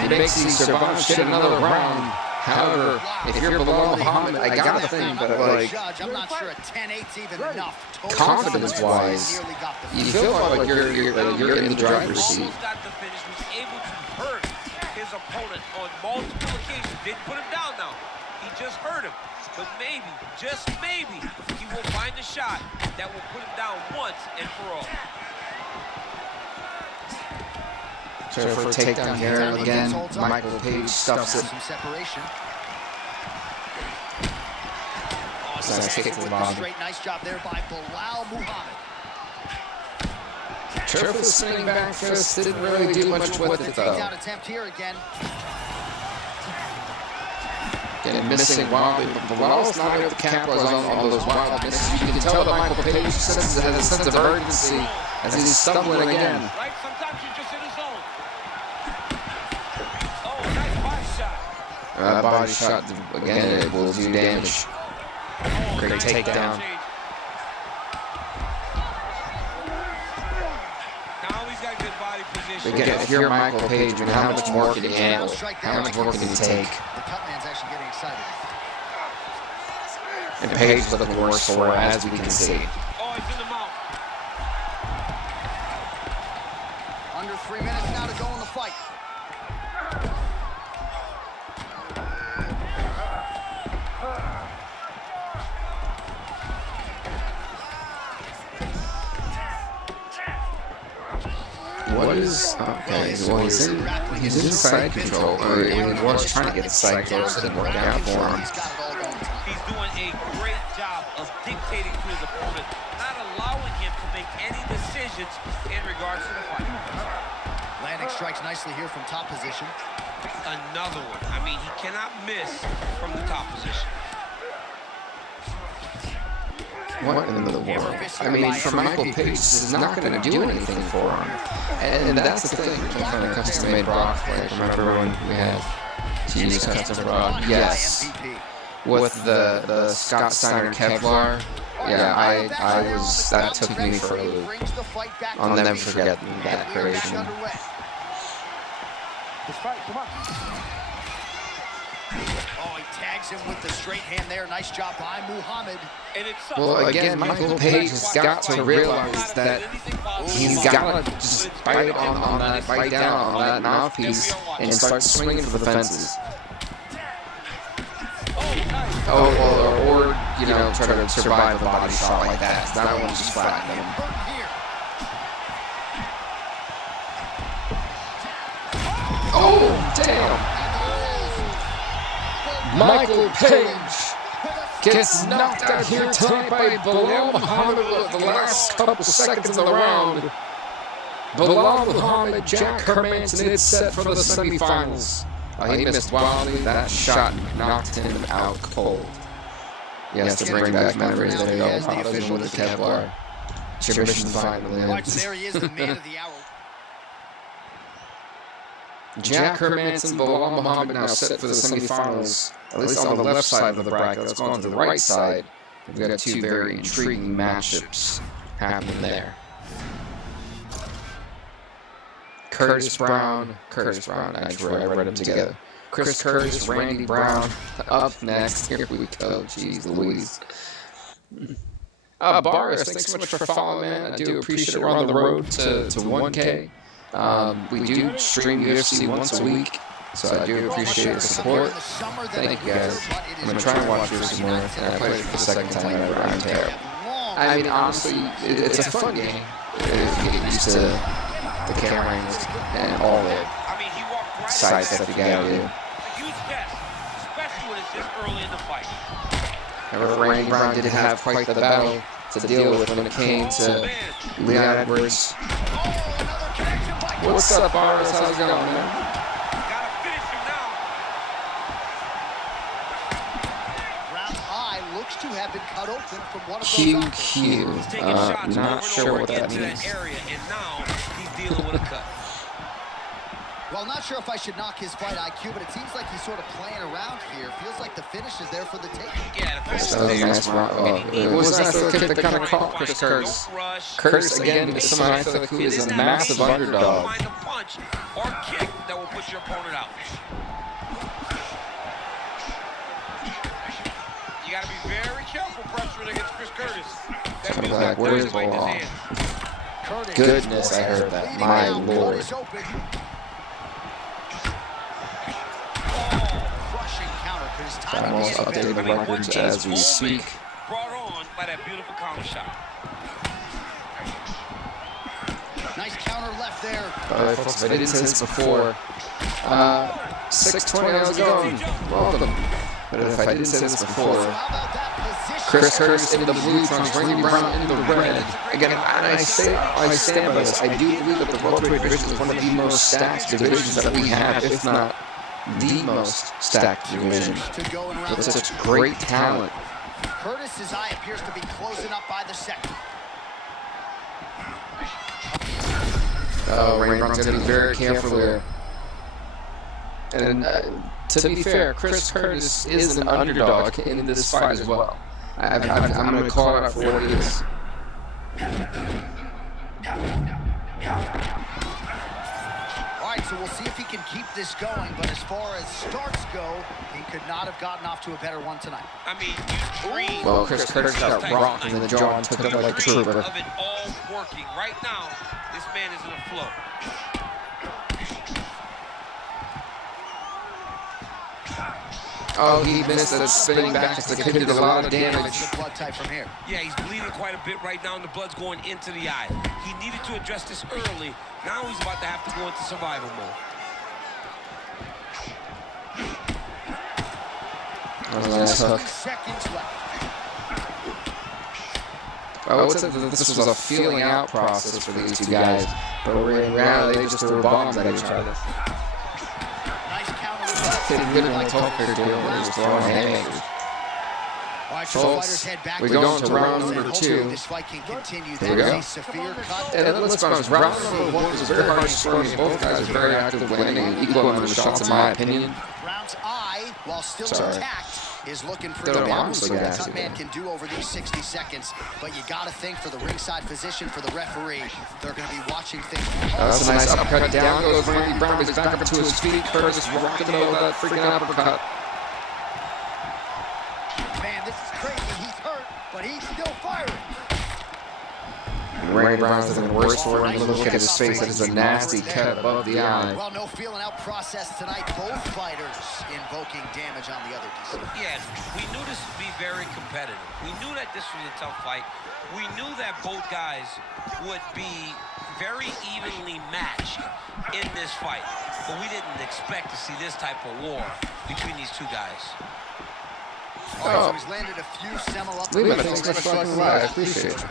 He makes these survive get another round. However, if you're Belal Muhammed, I gotta think, but like, I'm not sure a 10-8's even enough. confidence-wise, you feel like you're in the driver's seat. Almost got the finish, was able to hurt his opponent on multiple occasions. Didn't put him down now. He just hurt him. But maybe, just maybe, he will find a shot that will put him down once and for all. So for a takedown here again, Michael Page stuffs it. Some separation. Nice kick to the body. Nice job there by Belal Muhammed. Careful spinning back fist, didn't really do much with it though. Takedown attempt here again. Again, missing wildly, but Belal's not able to capitalize on those wild misses. You can tell that Michael Page has a sense of urgency as he's stumbling again. Right? Sometimes you're just in his zone. Oh, nice body shot. That body shot, again, it will do damage. Great takedown. Now he's got good body position. Again, if you're Michael Page, I mean, how much more can you handle? How much more can you take? The cut man's actually getting excited. And Page is looking worse for it, as we can see. Oh, he's in the mouth. Under 3 minutes now to go in the fight. What is okay? Well, he's in side control, or he was trying to get side control, so it didn't work out for him. He's doing a great job of dictating to his opponent, not allowing him to make any decisions in regards to the fight. Landing strikes nicely here from top position. Another one. I mean, he cannot miss from the top position. What in the world? I mean, for Michael Page, this is not going to do anything for him. And that's the thing. I'm trying to custom-made Brock. Like, remember when we had to use custom Brock? Yes. With the Scott Steiner Kevlar. Yeah, I was. That took me for a loop. I'll never forget that creation. Oh, he tags him with the straight hand there. Nice job by Muhammad. Well, again, Michael Page has got to realize that he's got to just bite on that, bite down on that mouthpiece and start swinging for the fences. Or you know, try to survive a body shot like that. That one just flattened him. Oh, damn! Michael Page gets knocked out here tonight by Belal Muhammed with the last couple seconds of the round. Belal Muhammed, Jack Hermansson is set for the semifinals. He missed wildly. That shot knocked him out cold. He has to bring back memories. There you go. Potter's with the Kevlar. It's your mission finally. There he is, the man of the hour. Jack Hermansson, Belal Muhammed now set for the semifinals, at least on the left side of the bracket. Let's go on to the right side. We've got two very intriguing matchups happening there. Curtis Brown, I read them together. Chris Curtis, Randy Brown, up next. Here we go. Jeez Louise. Boris, thanks so much for following, man. I do appreciate it. We're on the road to 1K. We do stream UFC once a week, so I do appreciate the support. Thank you guys. I'm going to try and watch UFC more, and I played it for the second time ever. I'm terrible. I mean, honestly, it's a fun game if you get used to the camera angles and all the side stuff you gotta do. However, Randy Brown did have quite the battle to deal with when it came to Leon Edwards. What's up, Boris? How's it going, man? To have been cut open from one of QQ. Not sure what that means. Well, not sure if I should knock his fight IQ, but it seems like he's sort of playing around here. Feels like the finish is there for the taking. Yeah, that was a nice round. It was nice to kick that kind of caught Chris Curtis. Curtis, again, is someone I feel like who is a massive underdog. Find a punch or kick that will put your opponent out. You got to be very careful pressuring against Chris Curtis. I'm like, where's Belal? Goodness, I heard that. My lord. I'm almost updating the records as we speak. Brought on by that beautiful counter shot. Nice counter left there. Folks, if I didn't say this before, 6:20 I was going. Welcome. But if I didn't say this before, Chris Curtis in the blue trunks, Randy Brown in the red. Again, and I stand by this. I do believe that the welterweight division is one of the most stacked divisions that we have, if not the most stacked division. With such great talent. Curtis's eye appears to be closing up by the second. Oh, Randy Brown's going to be very careful here. And to be fair, Chris Curtis is an underdog in this fight as well. I'm going to call it out for what it is. All right, so we'll see if he can keep this going, but as far as starts go, he could not have gotten off to a better one tonight. I mean, you dream. Well, Chris Curtis got rocked in the jaw and took him like a trooper. Of it all working. Right now, this man is in a flow. Oh, he missed that spinning back that could do a lot of damage. Yeah, he's bleeding quite a bit right now, and the blood's going into the eye. He needed to address this early. Now he's about to have to go into survival mode. That was a nice hook. I would say that this was a feeling out process for these two guys, but in reality, they just threw bombs at each other. Nice counter. Getting like talker deal, they're just throwing haymakers. Folks, we go into round number 2. This fight can continue. Here we go. And let's be honest, round number 1 was very hard to score. Both guys were very active, landing equal amount of shots, in my opinion. Round's eye, while still intact, is looking pretty They're down. honestly What the gassy, cut man can do over these 60 seconds. But you got to think for the ringside physician, for the referee, they're going to be watching things. That's a nice uppercut. Down goes Randy Brown. He's back up to his feet. Curtis rocked in the middle of that freaking uppercut. Man, this is crazy. He's hurt, but he's still firing. Randy Brown's looking worse for him. Look at his face. That is a nasty cut above the eye. Well, no feeling out process tonight. Both fighters invoking damage on the other. Yeah, we knew this would be very competitive. We knew that this was a tough fight. We knew that both guys would be very evenly matched in this fight. But we didn't expect to see this type of war between these two guys. All right, so he's landed a few I appreciate it.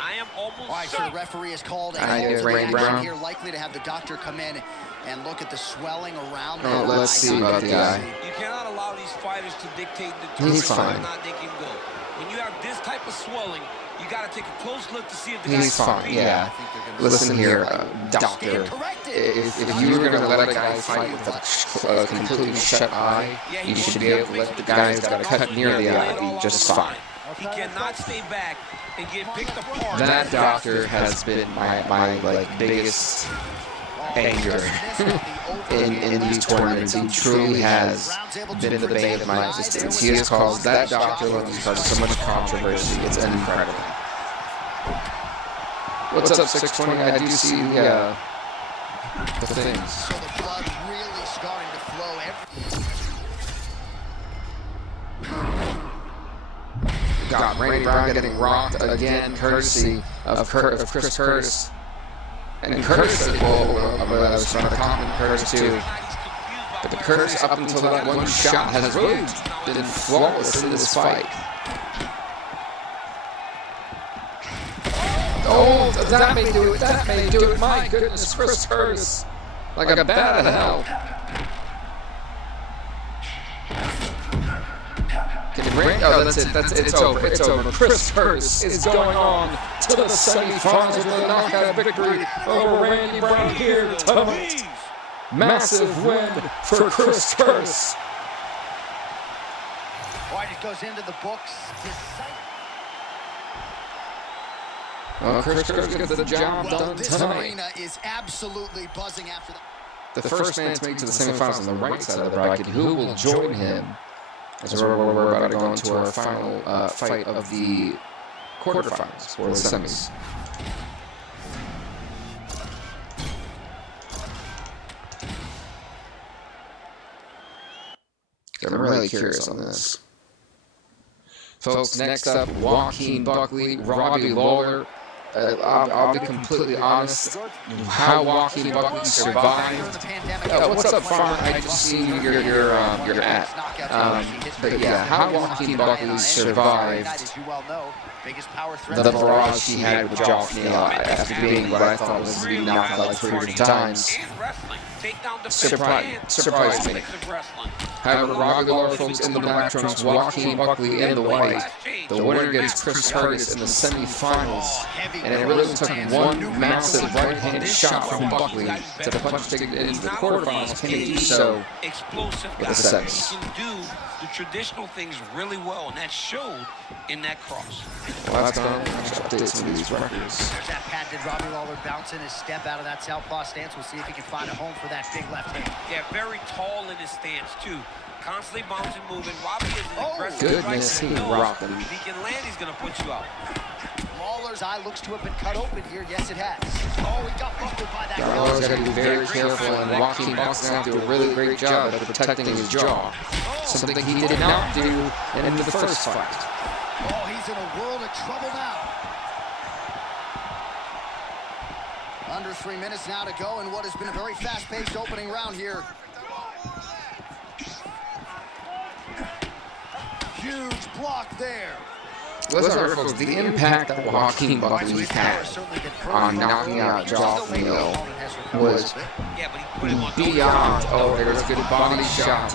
I am almost all right, so the referee has called a Randy Brown here, likely to have the doctor come in and look at the swelling around. Let's see about the eye. You cannot allow these fighters to dictate the He's fine. not they can go. When you have this type of swelling, you got to take a close look to see if the He's fine, yeah. Listen here, doctor. If you were going to let a guy fight with a completely shut eye, you should be able to let the guy who's got a cut near the eye be just fine. He cannot stay back and get picked apart. That doctor has been my like biggest anger in these tournaments. He truly has been the bane of my existence. He has caused that doctor so much controversy. It's incredible. What's up, 620? I do see the things. So the blood really starting to flow. Got Randy Brown getting rocked again, courtesy of Chris Curtis. And Curtis, I was trying to compliment Curtis too. But the Curtis, up until that one shot, has really been flawless in this fight. Oh, that may do it. That may do it. My goodness, Chris Curtis, like a bat out of hell. Oh, that's it. It's over. It's over. Chris Curtis is going on to the semifinals with a knockout victory over Randy Brown here tonight. Massive win for Chris Curtis. All right, it goes into the books. Chris Curtis gets the job done this tonight. arena is absolutely buzzing after that. The first man to make it to the semifinals on the right side of the bracket. Who will join him? As we're about to go into our final fight of the quarterfinals, or the semis. I'm really curious on this. Folks, next up, Joaquin Buckley, Robbie Lawler. I'll be completely honest, how Joaquin Buckley survived. What's up, Farmer? I just seen your ad. But yeah, how Joaquin Buckley survived the barrage he had with Geoff Neal after being what I thought was being knocked out like 300 times. Surprised me. However, Robbie Lawler, folks, in the black trunks, Joaquin Buckley in the white. The winner gets Chris Curtis in the semifinals. And it really took one massive right-handed shot from Buckley to punch ticket into the quarterfinals. Can he do so with the semis? He can do the traditional things really well, and that showed in that cross. Well, that's going to update some of these records. There's that patented Robbie Lawler bouncing his step out of that southpaw stance. We'll see if he can find a home for that big left hand. Yeah, very tall in his stance, too. Constantly bouncing, moving. Robbie is an aggressive goodness, striker. he rocked him. If he can land, he's going to put you out. Lawler's eye looks to have been cut open here. Yes, it has. Oh, he got buckled by that. Lawler's got to be very careful, and Joaquin Buckley's going to do a really great job at protecting his jaw. Something he did not do in the first fight. Oh, he's in a world of trouble now. Under 3 minutes now to go in what has been a very fast-paced opening round here. Huge block there. was articles, the impact that Joaquin Buckley had on knocking out Geoff Neal was beyond, oh, there's a good body shot.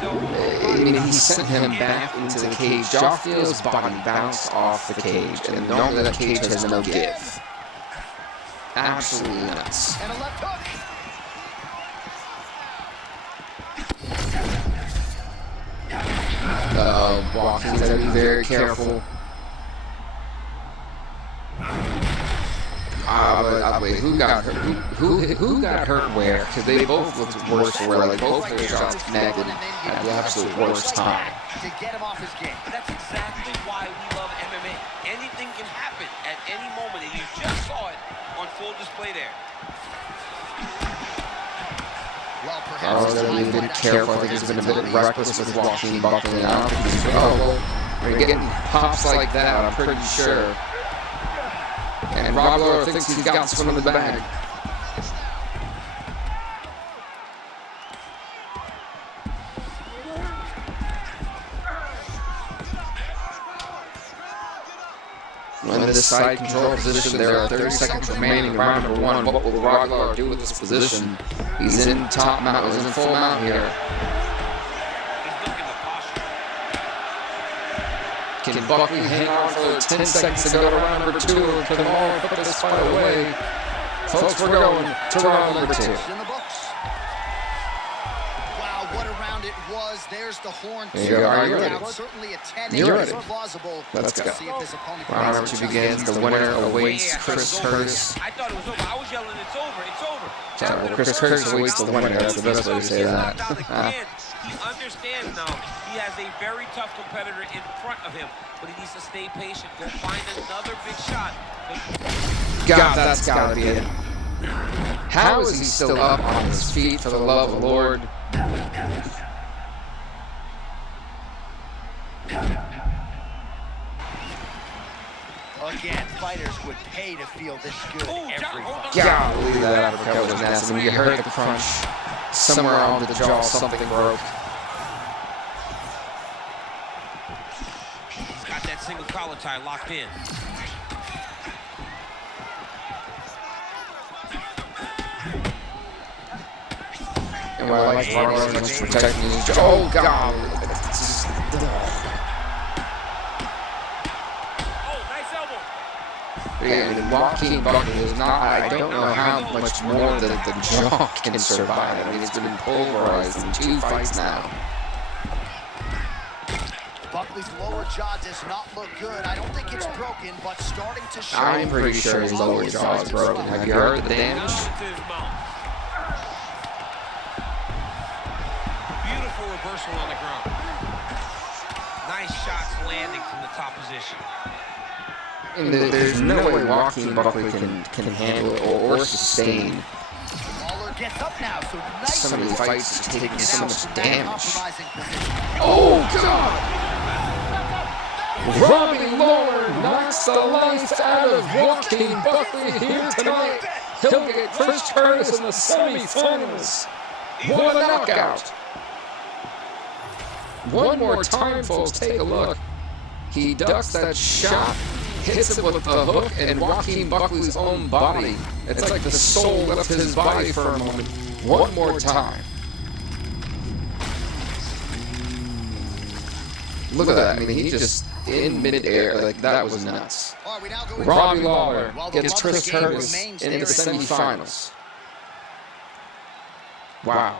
I mean, he sent him back into the cage. Geoff Neal's body bounced off the cage, and normally that cage has no give. Absolutely nuts. Joaquin's gotta be very careful. Wait, who got hurt? Who got hurt where? Because they both looked worse for wear. Like both their shots connected at the absolute worst time. To get him off his game. That's exactly why we love MMA. Anything can happen at any moment, and you just saw it on full display there. Well, Oh, they're being very careful. I think he's been a bit reckless with Joaquin Buckley now. When you're getting pops like that, I'm pretty sure. And Robbie Lawler thinks he's got one in the bag. When in this side control position, there are 30 seconds remaining in round number 1. What will Robbie Lawler do with this position? He's in top mount. He's in full mount here. Can Buckley hang on for 10 seconds to go to round number 2, or can Lawler put this fight away? Folks, we're going to round number 2. Wow, what a round it was. There's the horn. Are you ready? Certainly a 10 You're ready. plausible. Let's go. See if his opponent Round number 2 begins. The winner awaits Chris Curtis. I thought it was over. I was yelling, it's over, it's over. Sorry, Chris Curtis awaits the winner. That's the best way to say that. He understands now. He has a very tough competitor in front of him, but he needs to stay patient. Go find another big shot. God, that's gotta be it. How is he still up on his feet, for the love of the Lord? Again, fighters would pay to feel this good every fight. Golly, that uppercut was nasty. When you heard the crunch somewhere on the jaw, something broke. He's got that single collar tie locked in. And what I like Robbie Lawler is protecting his jaw. Oh, God. And Joaquin Buckley is not, I don't know how much more the jaw can survive. I mean, it's been pulverized in 2 fights now. Buckley's lower jaw does not look good. I don't think it's broken, but starting to show. I'm pretty sure his lower jaw is broken. Have you heard the damage? Beautiful reversal on the ground. Nice shots landing from the top position. And there's no way Joaquin Buckley can handle it or sustain. Lawler gets up now, so nice. Some of these fights are taking so much damage. Oh, God! Robbie Lawler knocks the life out of Joaquin Buckley here tonight. He'll get Chris Curtis in the semifinals. What a knockout! One more time, folks, take a look. He ducks that shot, hits it with the hook, and Joaquin Buckley's own body. It's like the soul left his body for a moment. One more time. Look at that. I mean, he just, in midair, like, that was nuts. Robbie Lawler gets Chris Curtis into the semifinals. Wow.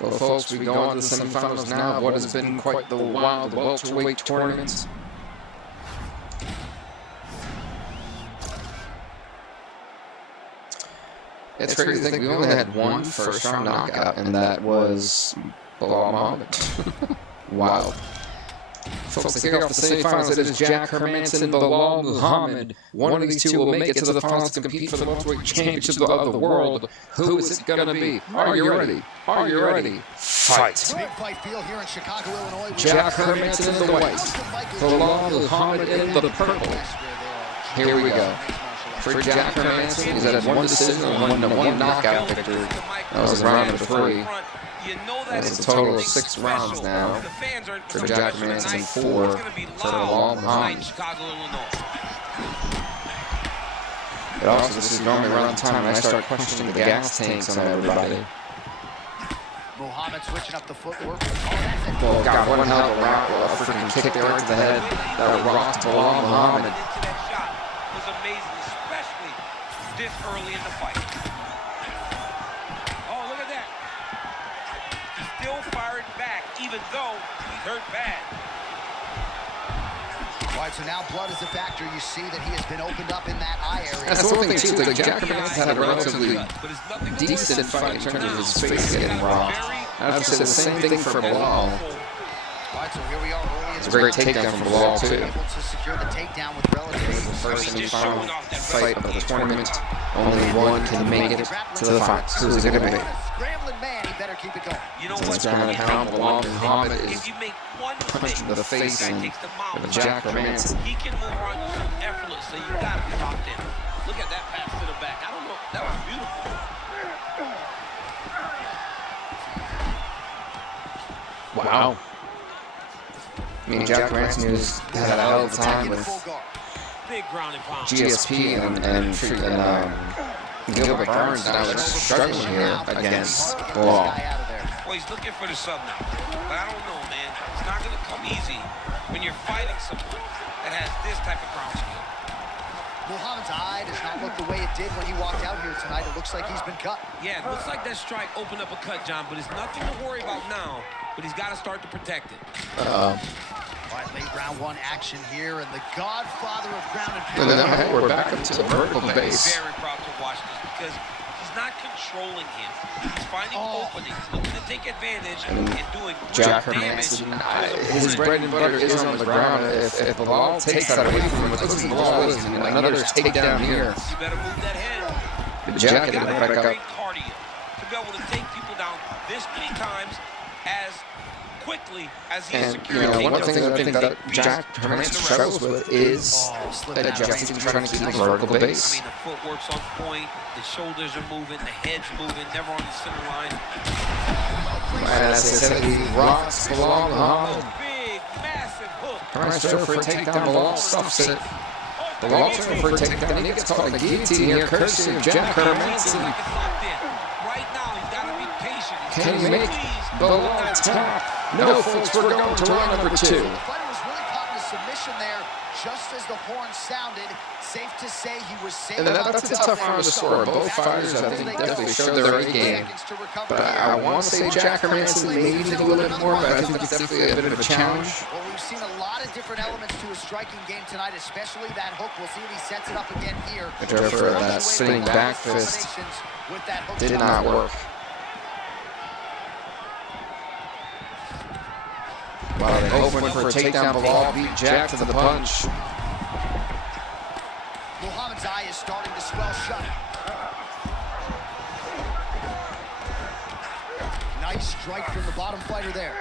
Well, folks, we go on to the semifinals now of what has been quite the wild welterweight tournament. It's crazy to think we only had one first-round knockout, and that was Belal Muhammed. Wild. Folks, to kick off the semifinals, it is Jack Hermansson and Belal Muhammed. One of these two will make it to the finals to compete for the welterweight championship of the world. Who is it going to be? Are you ready? Are you ready? Fight. Big fight field here in Chicago, Illinois. Jack Hermansson in the white, Belal Muhammed in the purple. Here we go. For Jack Hermansson, he's had one decision and one knockout victory. That was in round number 3. You know that That's it's a total of something 6 rounds special. now The fans are in for some Jack special Hermansson, tonight. 4 It's gonna be for loud Belal tonight in Muhammed. Chicago, Illinois. But also, this is normally around the time when I start questioning the gas tanks on everybody. Muhammad switching up the footwork. Well, got one hell of a rock, a freaking kick there to the head. That rocked Belal Muhammed. Into that shot was amazing, especially this early in the fight. Oh, look at that. He's still firing back, even though he's hurt bad. All right, so now blood is a factor. You see that he has been opened up in that eye area. That's the one thing, too. Like, Jack Hermansson had a relatively decent fight in terms of his face getting rocked. I would say the same thing for Belal. All right, so here we are early in It's a great takedown from Belal, too. able to secure the takedown with relatively First and final fight of the tournament. Only one can make it to the finals. Who's it going to be? Scrambling man, he better keep it going. You know Since what? ground and pound, Belal Muhammed is If you make one punched mistake, in the face that and takes the mound with Jack off. Hermansson. He can move around effortless, so you got to be locked in. Look at that pass to the back. I don't know. That was beautiful. Wow. I mean, Jack Hermansson had a hell of a time with Big ground and pound. GSP and Gilbert Burns. Now they're struggling here against Belal. Well, he's looking for the sub now. But I don't know, man. It's not going to come easy when you're fighting someone that has this type of ground skill. Muhammad's eye does not look the way it did when he walked out here tonight. It looks like he's been cut. Yeah, it looks like that strike opened up a cut, John, but it's nothing to worry about now. But he's got to start to protect it. All right, late round 1 action here, and the godfather of ground and pound. Hey, we're back up to the vertical base. Very proud to watch this because he's not controlling him. He's finding openings, looking to take advantage and doing Jack damage. Hermansson, his bread and butter is on the ground. If Belal takes that away from him, it looks like Belal is another takedown here. You better move that head. Jack getting right back up. Great cardio to be able to take people down this many times as quickly as he And, secured one of the things I think that Jack Hermansson struggles with is adjusting to trying to keep the vertical I base. mean, the footwork's on point, the shoulders are moving, the head's moving, never on the center line. And as I said, he rocks Belal Muhammed. Big, massive hook. Hermansson for a takedown, Belal stuffs it. Belal trying for a takedown, and he gets caught in the guillotine here, courtesy of Jack Hermansson. Right now, he's got to be patient. Can he make Belal tap? No, folks, we're going to round number 2. The fighter was really caught in a submission there, just as the horn sounded. Safe to say he was safe. And that's a tough round to score. Both fighters, I think, definitely showed their A game. But I want to say Jack Hermansson maybe did a little bit more, but I think it's definitely a bit of a challenge. Well, we've seen a lot of different elements to a striking game tonight, especially that hook. We'll see if he sets it up again here. For that spinning back fist did not work. Wow, they opened for a takedown. Belal beat Jack to the punch. Muhammad's eye is starting to swell shut. Nice strike from the bottom fighter there.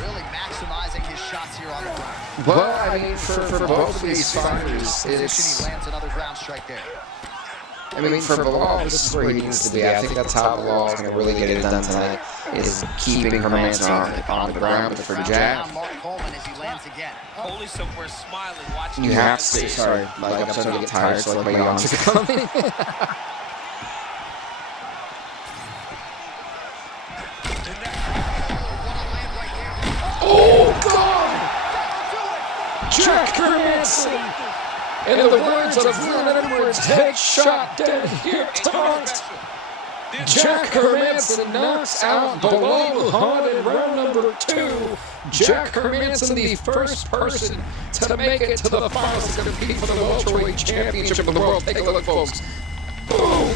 Really maximizing his shots here on the ground. Well, I mean, for both of these fighters, He it's... lands another ground strike there. I mean, for Belal, this is where he needs to be. I think that's how Belal is going to really get it done tonight, is keeping Hermansson on the ground. But for Jack, Coley somewhere smiling, watching. you have to stay. Sorry, like I'm starting to get tired, so like my yawns are coming. Oh, God! Jack Hermansson! In the words of Leonard Edwards, headshot dead here taunt. Jack Hermansson knocks out Belal Muhammed in round number 2. Jack Hermansson, the first person to make it to the finals, to compete for the Welterweight Championship of the world. Take a look, folks. Boom!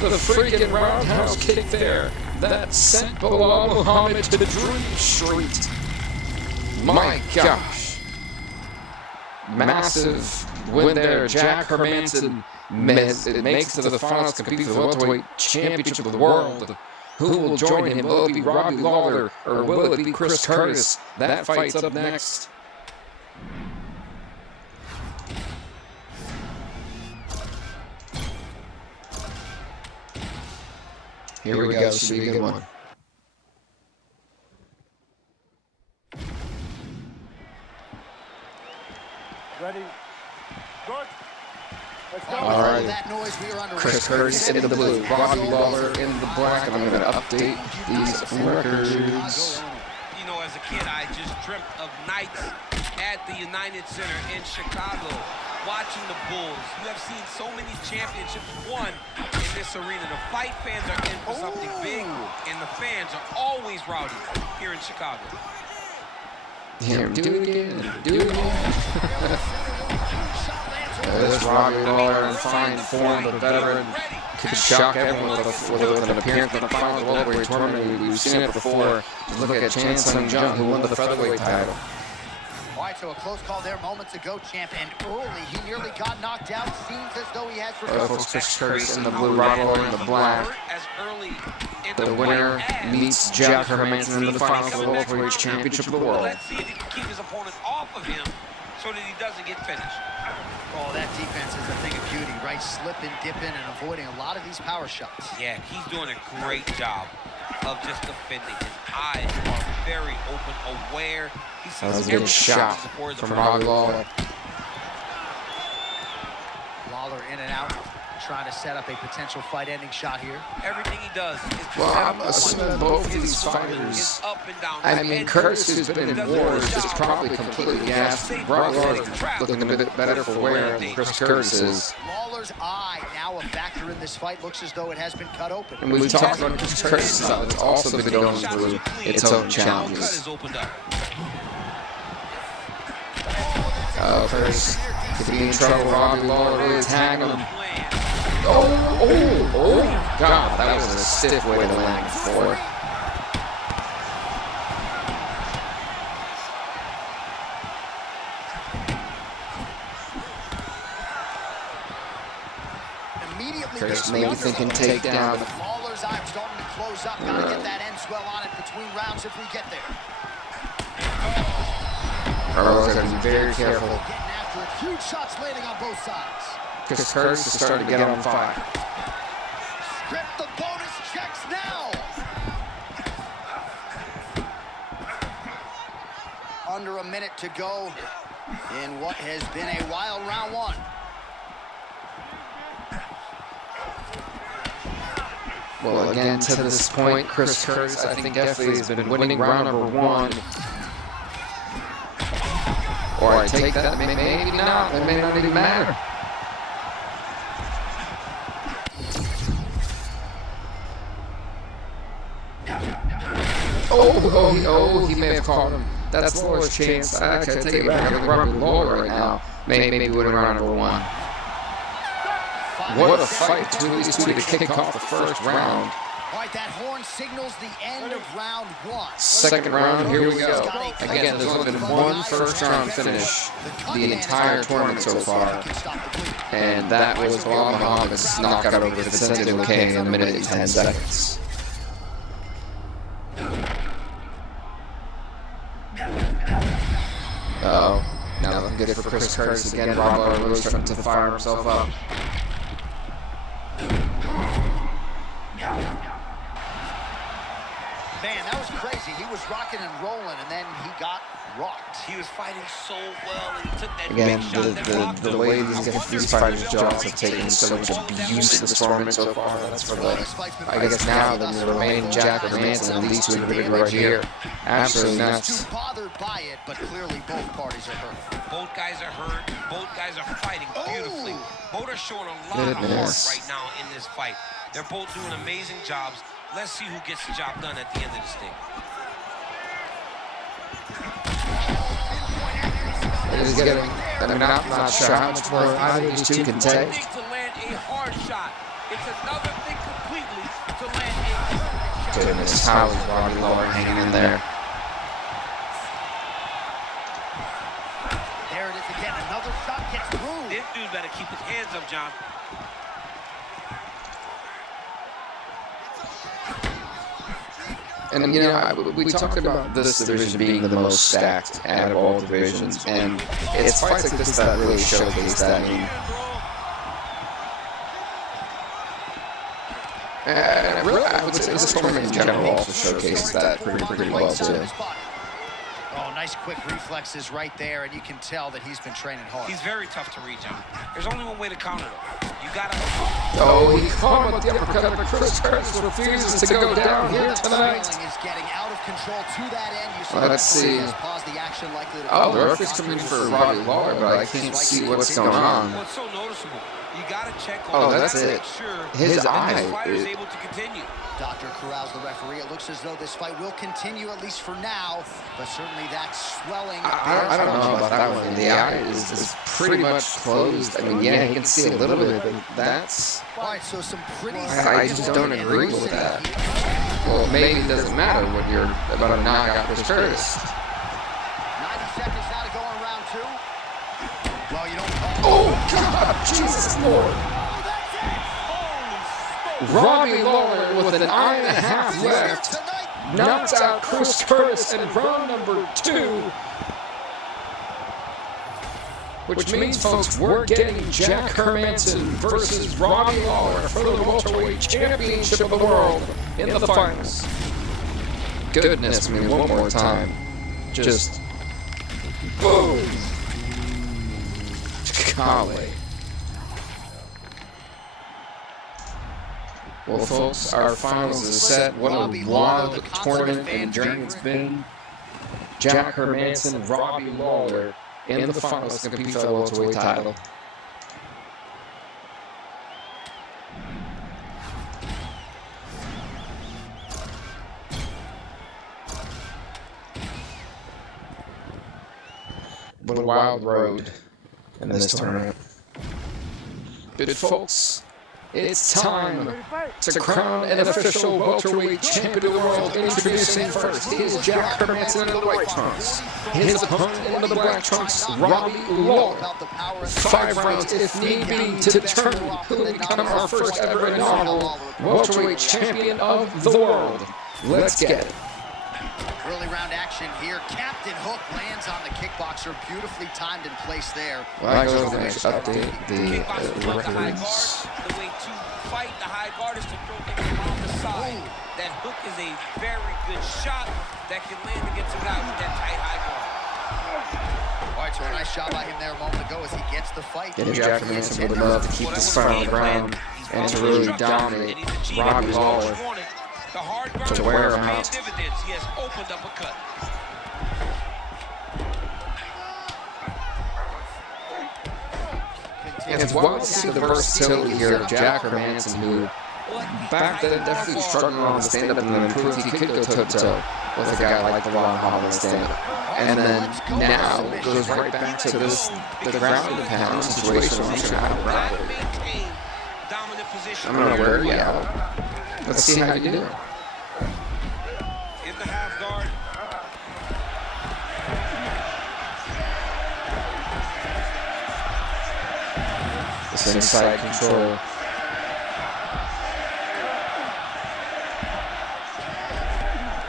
The freaking roundhouse kick there that sent Belal Muhammed to the Dream Street. My gosh. Massive win there. Jack Hermansson makes it to the finals, compete for the Welterweight Championship of the world. Who will join him? Will it be Robbie Lawler or will it be Chris Curtis? That fight's up next. Here we go. This should be a good one. Ready? Good. Let's go. All right. That noise, we are underway. Chris Curtis in the blue, Robbie Lawler in the black, and I'm going to update these records. You know, as a kid, I just dreamt of nights at the United Center in Chicago, watching the Bulls. You have seen so many championships won in this arena. The fight fans are in for something big, and the fans are always rowdy here in Chicago. Here, do it again, do it again. This Robbie Lawler in fine form, the veteran, could shock everyone with an appearance in the final welterweight tournament. We've seen it before. Look at Chan Sung Jung, who won the featherweight title. All right, so a close call there moments ago, champ, and early he nearly got knocked out. Seems as though he has recovered. Chris Curtis in the blue, Robbie Lawler in the black. The winner meets Jack Hermansson in the finals of the Welterweight Championship of the World. Let's see if he can keep his opponent off of him so that he doesn't get finished. Oh, that defense is a thing of beauty, right? Slipping, dipping, and avoiding a lot of these power shots. Yeah, he's doing a great job of just defending. His eyes are very open, aware. He sees that was a good shot from Robbie Lawler. Lawler in and out, trying to set up a potential fight-ending shot here. Everything he does is to Well, set I'm up assuming both of these fighters. up and down. I mean, Curtis, who's been in wars, is probably completely gassed. Robbie Lawler's looking a bit better for wear than Chris Curtis is. Lawler's eye, now a factor in this fight, looks as though it has been cut open. And we've talked about Chris Curtis, it's also been going through its own challenges. Curtis could be in trouble. Robbie Lawler really tagging him. Oh, God, that was a stiff way to land before. Curtis maybe thinking takedown. Lawler's eye starting to close up. Gotta get that end swell on it between rounds if we get there. Carlos got to be very careful. Getting after it. Huge shots landing on both sides. Chris Curtis is starting to get on fire. Script the bonus checks now. Under a minute to go in what has been a wild round one. Well, again, to this point, Chris Curtis, I think definitely has been winning round number one. Or I take that, maybe not. It may not even matter. Oh, he may have caught him. That's Lawler's chance. Actually, I take it back. I think Robbie Lawler right now maybe winning round number one. What a fight between these two to kick off the first round. All right, that horn signals the end of round one. Second round, here we go. Again, there's only been one first round finish the entire tournament so far. And that was Belal Muhammed's knockout over Vincente Luque in a minute and 10 seconds. Uh-oh. Now looking good for Chris Curtis again. Robbie really starting to fire himself up. Man, that was crazy. He was rocking and rolling, and then he got rocked. He was fighting so well, and he took that Again, big shot that rocked the him. way these fighters' jaws have taken so much abuse in this tournament so far. That's for the, I guess now, the remaining Jack Hermansson and these two individuals right here. Absolutely nuts. Too bothered by it, but clearly both parties are hurt. Both guys are hurt. Both guys are fighting beautifully. Both are showing a lot of heart right now in this fight. They're both doing amazing jobs. Let's see who gets the job done at the end of this thing. He's getting, I'm not sure how much more either of these two can take. It's to land a hard shot. It's another thing completely to land a hard shot. Goodness, how is Robbie Lawler hanging in there? There it is again. Another shot gets through. This dude better keep his hands up, John. And, you know, we talked about this division being the most stacked out of all divisions, and it's fights like this that really showcase that. I mean, Really, I would say this tournament in general also showcases that pretty well too. Oh, nice quick reflexes right there, and you can tell that he's been training hard. He's very tough to read, John. There's only one way to counter him. You gotta... Oh, he caught him with the uppercut, but Chris Curtis refuses to go down here tonight. Is getting out of control to that end. You Let's see. Oh, the referee's coming for Robbie Lawler, but I can't see what's going on. What's so noticeable? You gotta check on Oh, that's it. His eye. Is able to continue. Dr. Corral's the referee. It looks as though this fight will continue, at least for now, but certainly that swelling. I don't know about that one. The eye is pretty much closed. I mean, yeah, you can see a little bit, but that's... All right, so some pretty... I just don't agree with that. Well, maybe it doesn't matter when you're about to knock out Chris Curtis. 90 seconds now to go in round two. Well, you don't... Oh, God, Jesus Lord. Robbie Lawler with an eye and a half left knocks out Chris Curtis in round number 2. Which means, folks, we're getting Jack Hermansson versus Robbie Lawler for the Welterweight Championship of the World in the finals. Goodness me, one more time. Just boom. Golly. Well, folks, our finals is set. What a wild tournament and journey it's been. Jack Hermansson, Robbie Lawler in the finals to compete for the welterweight title. What a wild road in this tournament. But folks, it's time to crown an official welterweight champion of the world. Introducing first is Jack Hermansson in the white trunks. His opponent in the black trunks, Robbie Lawler. 5 rounds, if need be, to determine who will become our first ever inaugural welterweight champion of the world. Let's get it. Early round action here. Captain Hook lands on the kickboxer. Beautifully timed and placed there. Well, I go to the next update. The referees. The way to fight the high guard is to throw things around the side. That hook is a very good shot that can land against a guy with that tight high guard. All right, so a nice shot by him there a moment ago as he gets the fight. Getting Jack Hermansson with enough to keep this fight on the ground and to really dominate Robbie Lawler. The hard ground to wear him out. Dividends. He has opened up a cut. And it's wild to see the versatility here of Jack Hermansson, who back then definitely struggled on the stand-up and then proved he could go toe-to-toe with a guy like Belal Muhammed stand-up. And then now goes right back to this, the ground and pound situation where I'm sure how to grab it. I'm going to wear you out. Let's see how you do. In the half guard. This inside control.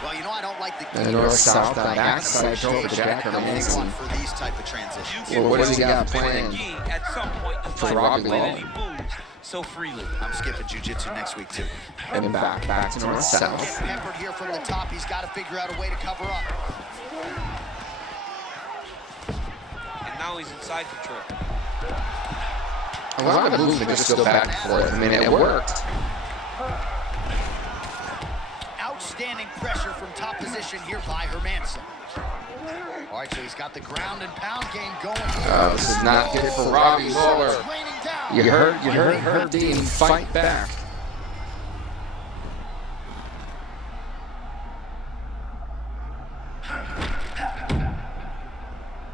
Well, you know I don't like the north-south backside control for Jack Hermansson. For these type of transitions. Well, what does he got planned for Robbie Lawler? So freely. I'm skipping jiu-jitsu next week too. And back to north-south. Peppered here from the top. He's got to figure out a way to cover up. And now he's inside control. A lot of movement just go back and forth. I mean, it worked. Outstanding pressure from top position here by Hermansson. All right, so he's got the ground and pound game going here. This is not good for Robbie Lawler. You heard Dean fight back.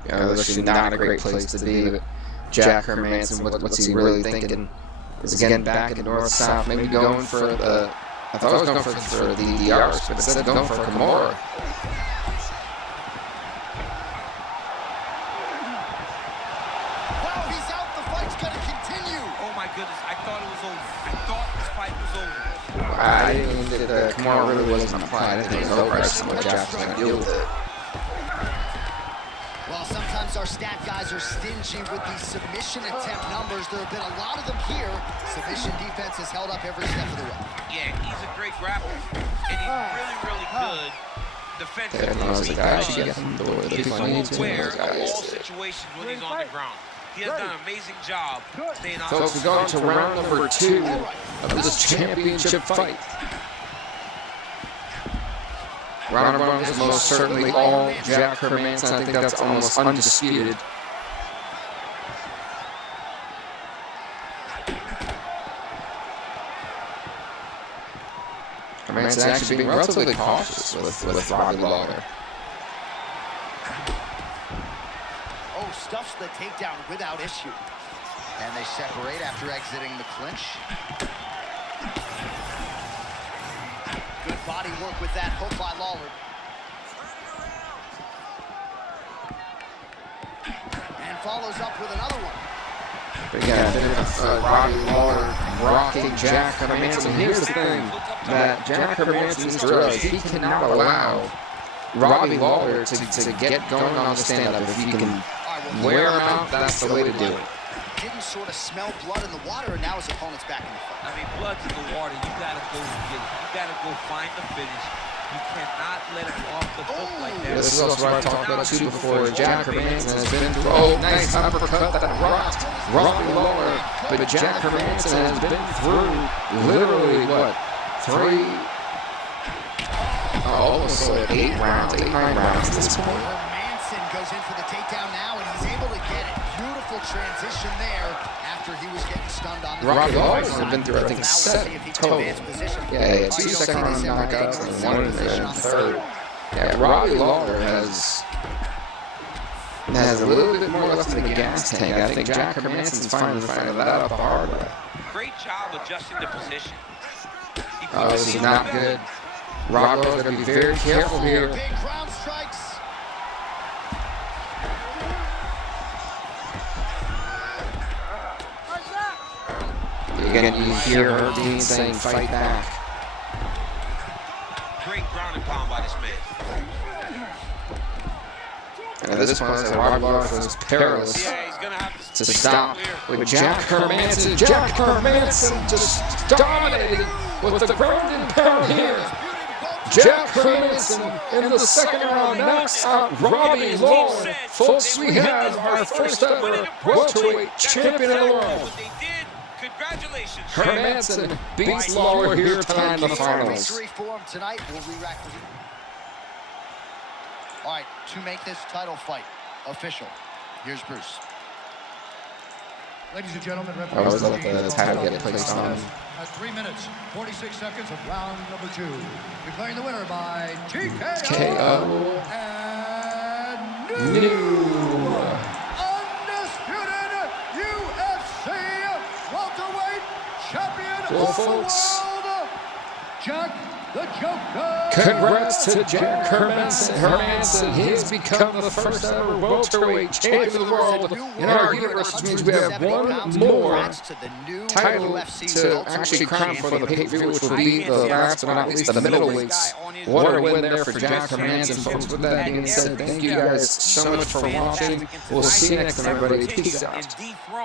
This is not a great place to be, but Jack Hermansson, what's he really thinking? Is again back in the north-south, maybe going for the... I thought I was going for the DRs, but instead of going for Kamaru. I didn't think that Kamaru really wasn't applied. I didn't think it was over. I just thought Jack was going to deal with it. Well, sometimes our stat guys are stingy with these submission attempt numbers. There have been a lot of them here. submission defense has held up every step of the way. Yeah, he's a great grappler, and he's really, really good defensively. There knows the guy should get him the people needs to. Aware of all situations when he's on the ground. He has done an amazing job staying on. Folks, we're going to round number 2 of this championship fight. Round 1 is most certainly all Jack Hermansson. I think that's almost undisputed. Hermansson actually being relatively cautious with Robbie Lawler. Oh, stuffs the takedown without issue. And they separate after exiting the clinch. Good body work with that hook by Lawler. And follows up with another one. But again, Robbie Lawler rocking Jack Hermansson. Here's the thing that Jack Hermansson needs to realize: he cannot allow Robbie Lawler to get going on the stand-up. If he can wear him out, that's the way to do it. Didn't sort of smell blood in the water, and now his opponent's back in the fight. I mean, blood's in the water. You gotta go get it. You gotta go find the finish. You cannot let him off the hook like that. This is also what I talked about too before. Jack Hermansson has been through. Oh, nice uppercut that rocked Robbie Lawler. But Jack Hermansson has been through literally what, 8 rounds, 8, 9 rounds at this point. Hermansson goes in for the takedown now, and he's able to get it. Beautiful transition there after he was getting stunned on the Robbie Lawler has been through, I think, 7 total. Yeah, 2 second-round knockouts and 1 in the third. Yeah, Robbie Lawler has a little bit more left in the gas tank. I think Jack Hermansson's finding that up the hard way. Great job adjusting the position. Oh, this is not good. Robbie Lawler's going to be very careful here. Big ground strikes. Again, you hear her Dean saying, "Fight back." Great ground and pound by this man. And at this point, Robbie Lawler feels perilous Yeah, he's gonna have to stop with Jack Hermansson. Jack Hermansson just dominating with the ground and pound here. Jack Hermansson in the second round knocks out Robbie Lawler. Folks, we have our first ever welterweight champion in the world. what they did. Congratulations. Hermansson beats Lawler here tonight in the finals. Victory for him tonight. We'll re-rack the... All right, to make this title fight official, here's Bruce. Ladies and gentlemen, I always let the title get placed on. At 3 minutes, 46 seconds of round number 2. Declaring the winner by TKO and new undisputed UFC welterweight champion of the world, Jack the Joker. Congrats to Jack Hermansson. He has become the first ever welterweight champion of the world in our universe, which means we have one more title to actually crown for the pay-per-view, which will be the last but not least the middleweights. What a win there for Jack Hermansson, folks. With that being said, thank you guys so much for watching. We'll see you next time, everybody. Peace out.